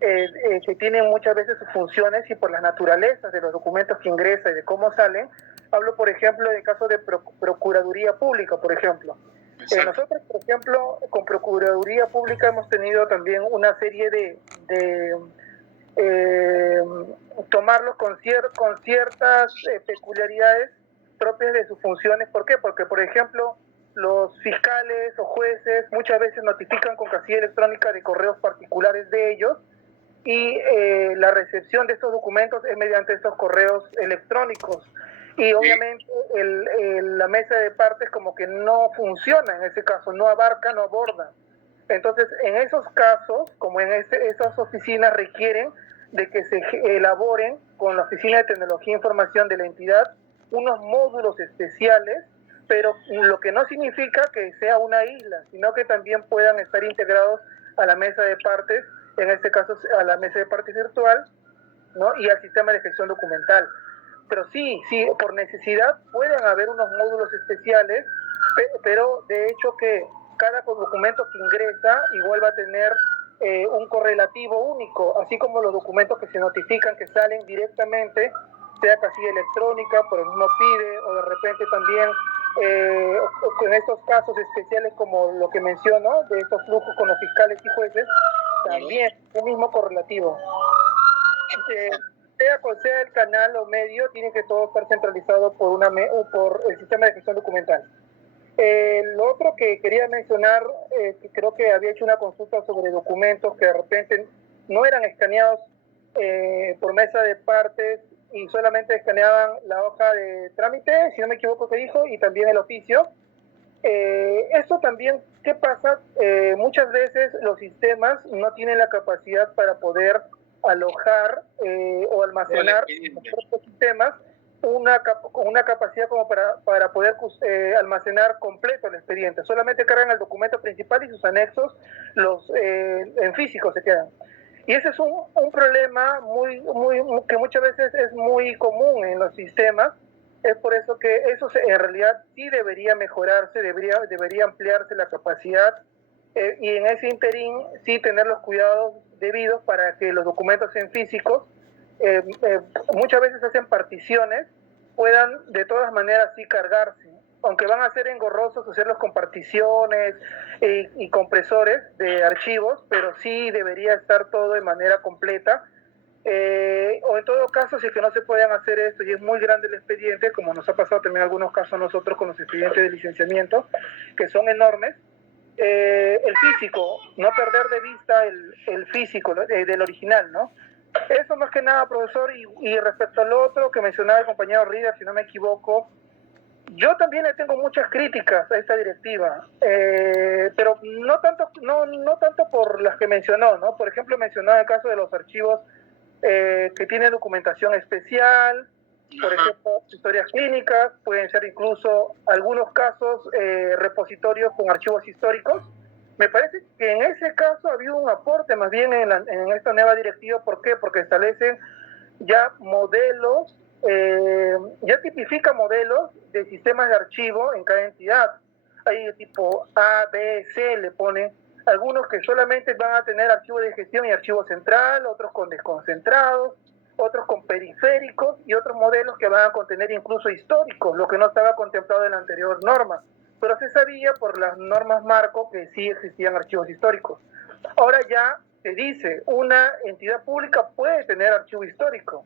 que tienen muchas veces sus funciones y por las naturalezas de los documentos que ingresan y de cómo salen. Hablo, por ejemplo, del caso de Procuraduría Pública, por ejemplo. Nosotros, por ejemplo, con Procuraduría Pública hemos tenido también una serie de tomarlos con ciertas peculiaridades propias de sus funciones. ¿Por qué? Porque, por ejemplo, los fiscales o jueces muchas veces notifican con casilla electrónica de correos particulares de ellos y la recepción de estos documentos es mediante estos correos electrónicos. Y obviamente la mesa de partes como que no funciona en ese caso, no abarca, no aborda. Entonces, en esos casos, como en esas oficinas requieren de que se elaboren con la Oficina de Tecnología e Información de la entidad unos módulos especiales, pero lo que no significa que sea una isla, sino que también puedan estar integrados a la mesa de partes, en este caso a la mesa de partes virtual, ¿no? Y al sistema de gestión documental. Pero sí, por necesidad pueden haber unos módulos especiales, pero de hecho que cada documento que ingresa igual va a tener un correlativo único, así como los documentos que se notifican que salen directamente, sea casilla electrónica, por el mismo PIDE, o de repente también en estos casos especiales como lo que menciono, de estos flujos con los fiscales y jueces, también un mismo correlativo. Sea cual sea el canal o medio, tiene que todo estar centralizado por el sistema de gestión documental. Lo otro que quería mencionar, que creo que había hecho una consulta sobre documentos que de repente no eran escaneados por mesa de partes y solamente escaneaban la hoja de trámite, si no me equivoco que dijo, y también el oficio. Esto también, ¿qué pasa? Muchas veces los sistemas no tienen la capacidad para poder alojar o almacenar en los propios sistemas una capacidad como para poder almacenar completo el expediente. Solamente cargan el documento principal y sus anexos en físico se quedan. Y ese es un problema que muchas veces es muy común en los sistemas. Es por eso que eso en realidad sí debería mejorarse, debería ampliarse la capacidad y en ese interín sí tener los cuidados debidos para que los documentos en físicos muchas veces hacen particiones, puedan de todas maneras sí cargarse, aunque van a ser engorrosos hacerlos con particiones y compresores de archivos, pero sí debería estar todo de manera completa. O en todo caso, si es que no se pueden hacer esto y es muy grande el expediente, como nos ha pasado también en algunos casos a nosotros con los expedientes de licenciamiento, que son enormes, el físico, no perder de vista el físico del original, ¿no? Eso más que nada, profesor, y respecto al otro que mencionaba el compañero Rida, si no me equivoco, yo también le tengo muchas críticas a esta directiva, pero no tanto por las que mencionó, ¿no? Por ejemplo, mencionaba el caso de los archivos que tienen documentación especial, por ejemplo, historias clínicas, pueden ser incluso algunos casos repositorios con archivos históricos. Me parece que en ese caso ha habido un aporte más bien en esta nueva directiva. ¿Por qué? Porque establecen ya modelos, ya tipifica modelos de sistemas de archivo en cada entidad. Hay tipo A, B, C, le pone algunos que solamente van a tener archivo de gestión y archivo central, otros con desconcentrados, otros con periféricos y otros modelos que van a contener incluso históricos, lo que no estaba contemplado en la anterior norma. Pero se sabía por las normas marco que sí existían archivos históricos. Ahora ya se dice, una entidad pública puede tener archivo histórico.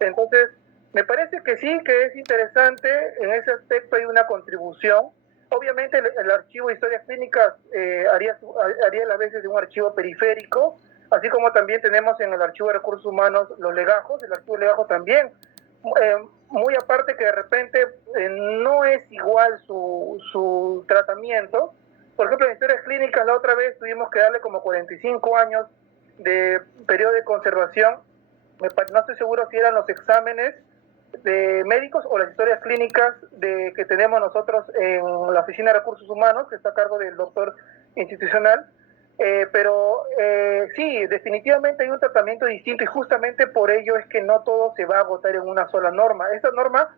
Entonces, me parece que sí, que es interesante, en ese aspecto hay una contribución. Obviamente el archivo de historias clínicas haría las veces de un archivo periférico, así como también tenemos en el archivo de recursos humanos los legajos, el archivo de legajos también, muy aparte que de repente no es igual su tratamiento. Por ejemplo, en historias clínicas la otra vez tuvimos que darle como 45 años de periodo de conservación. No estoy seguro si eran los exámenes de médicos o las historias clínicas que tenemos nosotros en la Oficina de Recursos Humanos, que está a cargo del doctor institucional. Pero sí, definitivamente hay un tratamiento distinto y justamente por ello es que no todo se va a agotar en una sola norma. Esta norma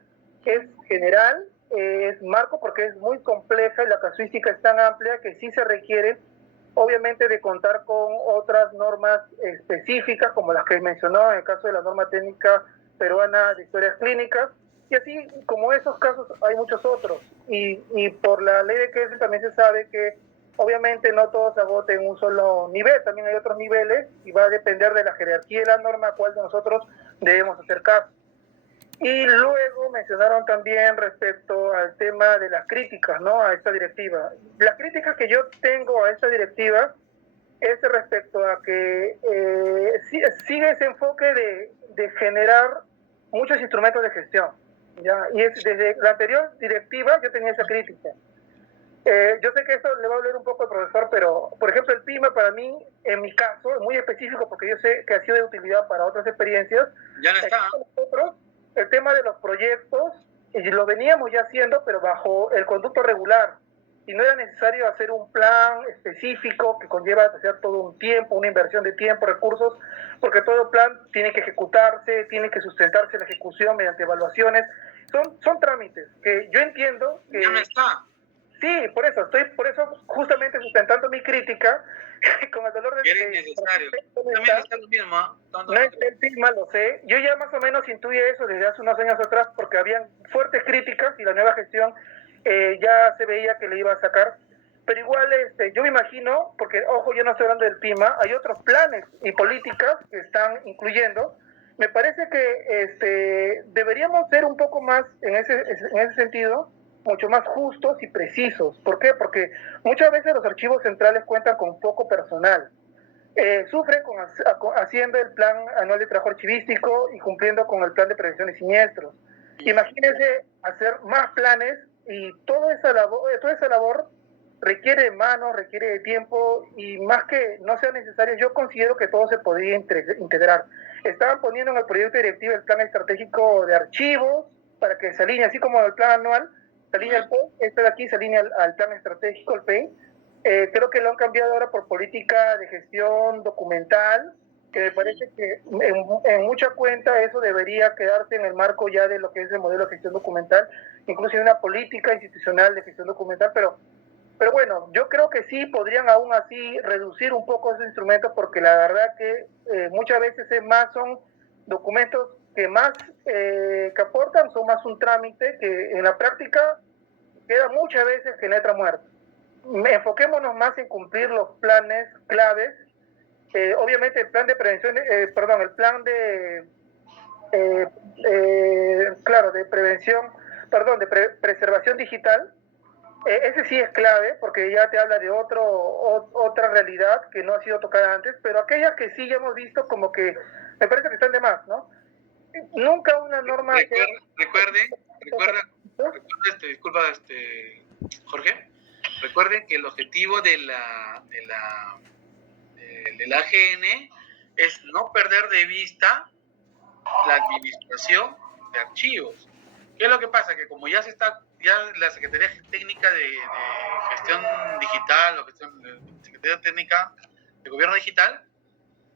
es general, es marco porque es muy compleja y la casuística es tan amplia que sí se requiere obviamente de contar con otras normas específicas como las que mencionó en el caso de la norma técnica peruana de historias clínicas, y así como esos casos hay muchos otros, y por la ley de Kessler también se sabe que obviamente no todo se agota en un solo nivel, también hay otros niveles y va a depender de la jerarquía de la norma a cuál de nosotros debemos hacer caso. Y luego mencionaron también respecto al tema de las críticas, ¿no?, a esta directiva. Las críticas que yo tengo a esta directiva es respecto a que sigue ese enfoque de generar muchos instrumentos de gestión, ¿ya? Y desde la anterior directiva yo tenía esa crítica. Yo sé que esto le va a hablar un poco al profesor, pero por ejemplo el PIMA para mí, en mi caso, es muy específico porque yo sé que ha sido de utilidad para otras experiencias. Ya no está. Nosotros, el tema de los proyectos, y lo veníamos ya haciendo, pero bajo el conducto regular. Y no era necesario hacer un plan específico que conlleva hacer todo un tiempo, una inversión de tiempo, recursos, porque todo plan tiene que ejecutarse, tiene que sustentarse la ejecución mediante evaluaciones. Son trámites que yo entiendo que... Ya no está. Sí, por eso justamente sustentando mi crítica, con el dolor de... Que es necesario. También está lo mismo, ¿eh? No es el PIMA, lo sé. Yo ya más o menos intuía eso desde hace unos años atrás porque habían fuertes críticas y la nueva gestión ya se veía que le iba a sacar. Pero igual yo me imagino, porque ojo, yo no estoy hablando del PIMA, hay otros planes y políticas que están incluyendo. Me parece que deberíamos ser un poco más en ese sentido, mucho más justos y precisos. ¿Por qué? Porque muchas veces los archivos centrales cuentan con poco personal. Sufren haciendo el plan anual de trabajo archivístico y cumpliendo con el plan de prevención de siniestros. Imagínense hacer más planes y toda esa labor requiere de manos, requiere de tiempo, y más que no sea necesario, yo considero que todo se podría integrar. Estaban poniendo en el proyecto directivo el plan estratégico de archivos para que se alinee, así como el plan anual, se alinea el PEI, este de aquí se alinea al plan estratégico, el PEI. Creo que lo han cambiado ahora por política de gestión documental, que me parece que en mucha cuenta eso debería quedarse en el marco ya de lo que es el modelo de gestión documental, incluso una política institucional de gestión documental, pero bueno, yo creo que sí podrían aún así reducir un poco esos instrumentos, porque la verdad que muchas veces son documentos que más que aportan, son más un trámite que en la práctica queda muchas veces en letra muerta. Enfoquémonos más en cumplir los planes claves. Obviamente el plan de prevención, el plan de prevención, de preservación digital, ese sí es clave porque ya te habla de otra realidad que no ha sido tocada antes, pero aquellas que sí ya hemos visto como que me parece que están de más, ¿no? Nunca una norma... Recuerda, disculpa, Jorge, recuerden que el objetivo del AGN es no perder de vista la administración de archivos. ¿Qué es lo que pasa? Que como ya la Secretaría Técnica de Gestión Digital o Secretaría Técnica de Gobierno Digital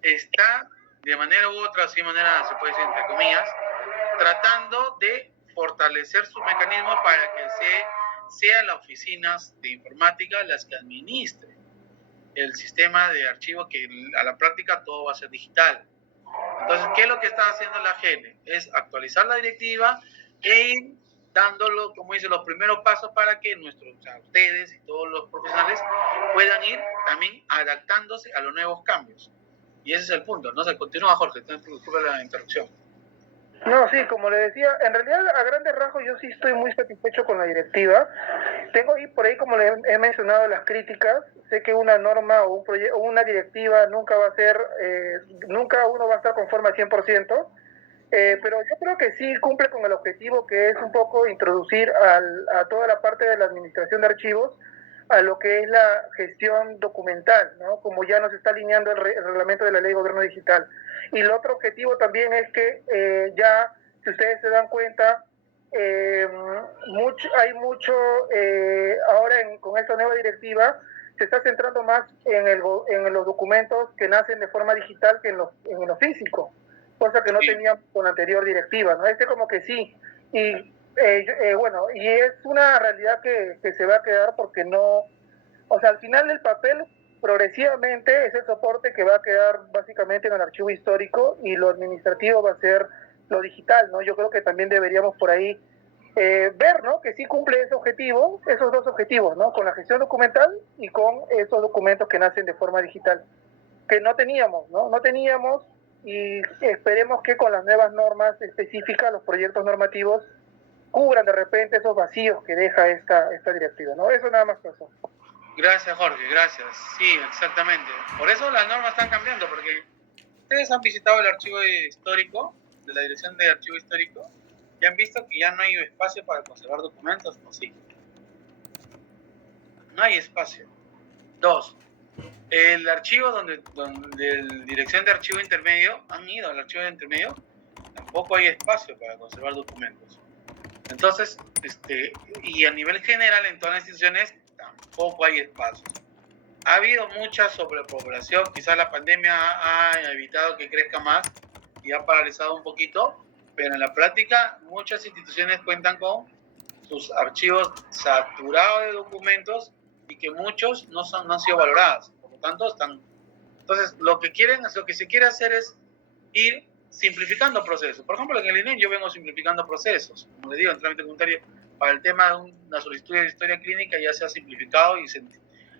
está de manera u otra, así manera se puede decir entre comillas, tratando de fortalecer su mecanismo para que sean las oficinas de informática las que administren. el sistema de archivos que a la práctica todo va a ser digital. Entonces, ¿qué es lo que está haciendo la GENE? Es actualizar la directiva e ir dándolo, como dice, los primeros pasos para que ustedes y todos los profesionales puedan ir también adaptándose a los nuevos cambios. Y ese es el punto. No se continúa, Jorge, disculpa la interrupción. No, sí, como le decía, en realidad a grandes rasgos yo sí estoy muy satisfecho con la directiva. Tengo ahí por ahí, como le he mencionado, las críticas. Sé que una norma o una directiva nunca va a ser, nunca uno va a estar conforme al 100%, pero yo creo que sí cumple con el objetivo, que es un poco introducir a toda la parte de la administración de archivos a lo que es la gestión documental, ¿no? Como ya nos está alineando el reglamento de la Ley de Gobierno Digital. Y el otro objetivo también es que ya, si ustedes se dan cuenta, hay mucho, ahora con esta nueva directiva, se está centrando más en los documentos que nacen de forma digital que en lo físico, cosa que no teníamos con la anterior directiva, ¿no? Como que sí. Y bueno, y es una realidad que se va a quedar porque no, o sea, al final el papel progresivamente es el soporte que va a quedar básicamente en el archivo histórico y lo administrativo va a ser lo digital, ¿no? Yo creo que también deberíamos por ahí ver, ¿no? Que sí cumple ese objetivo, esos dos objetivos, ¿no? Con la gestión documental y con esos documentos que nacen de forma digital, que no teníamos, ¿no? No teníamos, y esperemos que con las nuevas normas específicas, los proyectos normativos, cubran de repente esos vacíos que deja esta directiva, ¿no? Eso nada más pasó. Gracias, Jorge, gracias. Sí, exactamente. Por eso las normas están cambiando, porque ustedes han visitado el archivo histórico, de la Dirección de Archivo Histórico, y han visto que ya no hay espacio para conservar documentos, ¿o sí? No hay espacio. 2. El archivo donde la Dirección de Archivo Intermedio, han ido al archivo de intermedio, tampoco hay espacio para conservar documentos. Entonces, y a nivel general en todas las instituciones tampoco hay espacio. Ha habido mucha sobrepoblación, quizás la pandemia ha evitado que crezca más y ha paralizado un poquito, pero en la práctica muchas instituciones cuentan con sus archivos saturados de documentos y que muchos no han sido valorados, por lo tanto están. Entonces, lo que se quiere hacer es ir simplificando procesos. Por ejemplo, en el INEM yo vengo simplificando procesos. Como le digo, en trámite comunitario, para el tema de una solicitud de historia clínica ya se ha simplificado y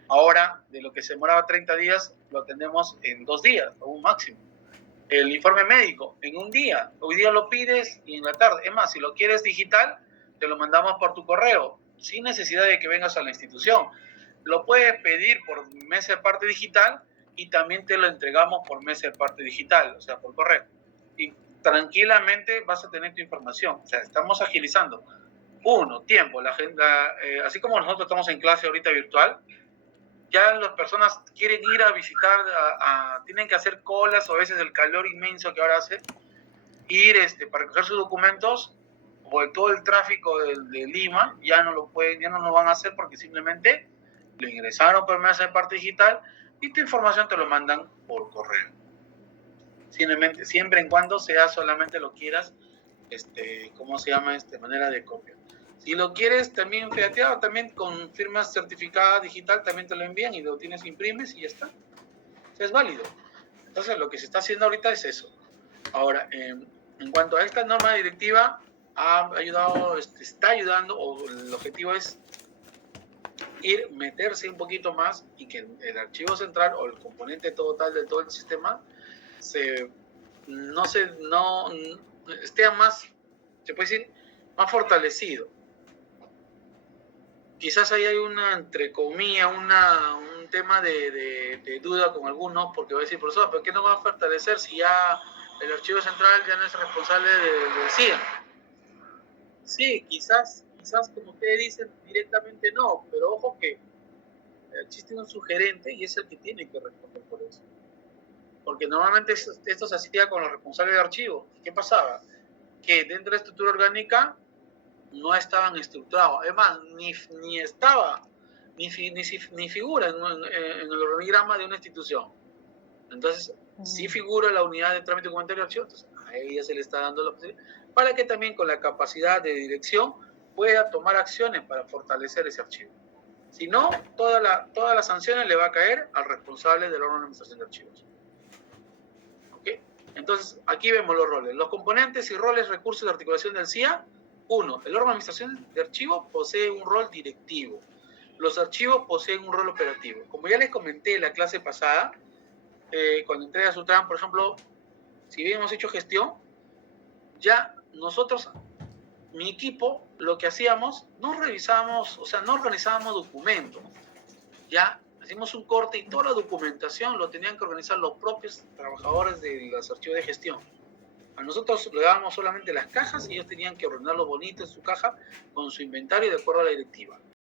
ahora, de lo que se demoraba 30 días, lo atendemos en 2 días, o un máximo. El informe médico, en un día. Hoy día lo pides y en la tarde. Es más, si lo quieres digital, te lo mandamos por tu correo, sin necesidad de que vengas a la institución. Lo puedes pedir por mes de parte digital y también te lo entregamos por mes de parte digital, o sea, por correo. Y tranquilamente vas a tener tu información. O sea, estamos agilizando. Tiempo. La agenda, así como nosotros estamos en clase ahorita virtual, ya las personas quieren ir a visitar, tienen que hacer colas, o a veces el calor inmenso que ahora hace, ir para recoger sus documentos, o todo el tráfico de Lima, ya no lo van a hacer porque simplemente lo ingresaron por medio de parte digital y tu información te lo mandan por correo. Simplemente, siempre en cuando sea solamente lo quieras, ¿cómo se llama? Manera de copia. Si lo quieres también fiateado, también con firma certificada digital, también te lo envían y lo tienes, imprimes y ya está. O sea, es válido. Entonces, lo que se está haciendo ahorita es eso. Ahora, en cuanto a esta norma directiva, está ayudando, o el objetivo es meterse un poquito más y que el archivo central o el componente total de todo el sistema esté más, se puede decir, más fortalecido. Quizás ahí hay entre comillas, un tema de duda con algunos, porque va a decir, profesor, ¿por qué no va a fortalecer si ya el archivo central ya no es responsable del CIE? Sí, quizás como ustedes dicen, directamente no, pero ojo que existe un sugerente y es el que tiene que responder por eso. Porque normalmente esto se hacía con los responsables de archivo. ¿Qué pasaba? Que dentro de la estructura orgánica no estaban estructurados. Es más, ni figura en el organigrama de una institución. Entonces, sí figura la unidad de trámite documentario de archivo, entonces a ella se le está dando la posibilidad para que también con la capacidad de dirección pueda tomar acciones para fortalecer ese archivo. Si no, todas las sanciones le va a caer al responsable del órgano de administración de archivos. ¿Ok? Entonces, aquí vemos los roles. Los componentes y roles, recursos de articulación del CIA. 1. El órgano de administración de archivos posee un rol directivo. Los archivos poseen un rol operativo. Como ya les comenté en la clase pasada, cuando entré a Sutran, por ejemplo, si bien hemos hecho gestión, ya nosotros, mi equipo, lo que hacíamos, no revisábamos, o sea, no organizábamos documentos. Ya hacíamos un corte y toda la documentación lo tenían que organizar los propios trabajadores de los archivos de gestión. A nosotros le dábamos solamente las cajas y ellos tenían que ordenarlo bonito en su caja con su inventario de acuerdo a la directiva.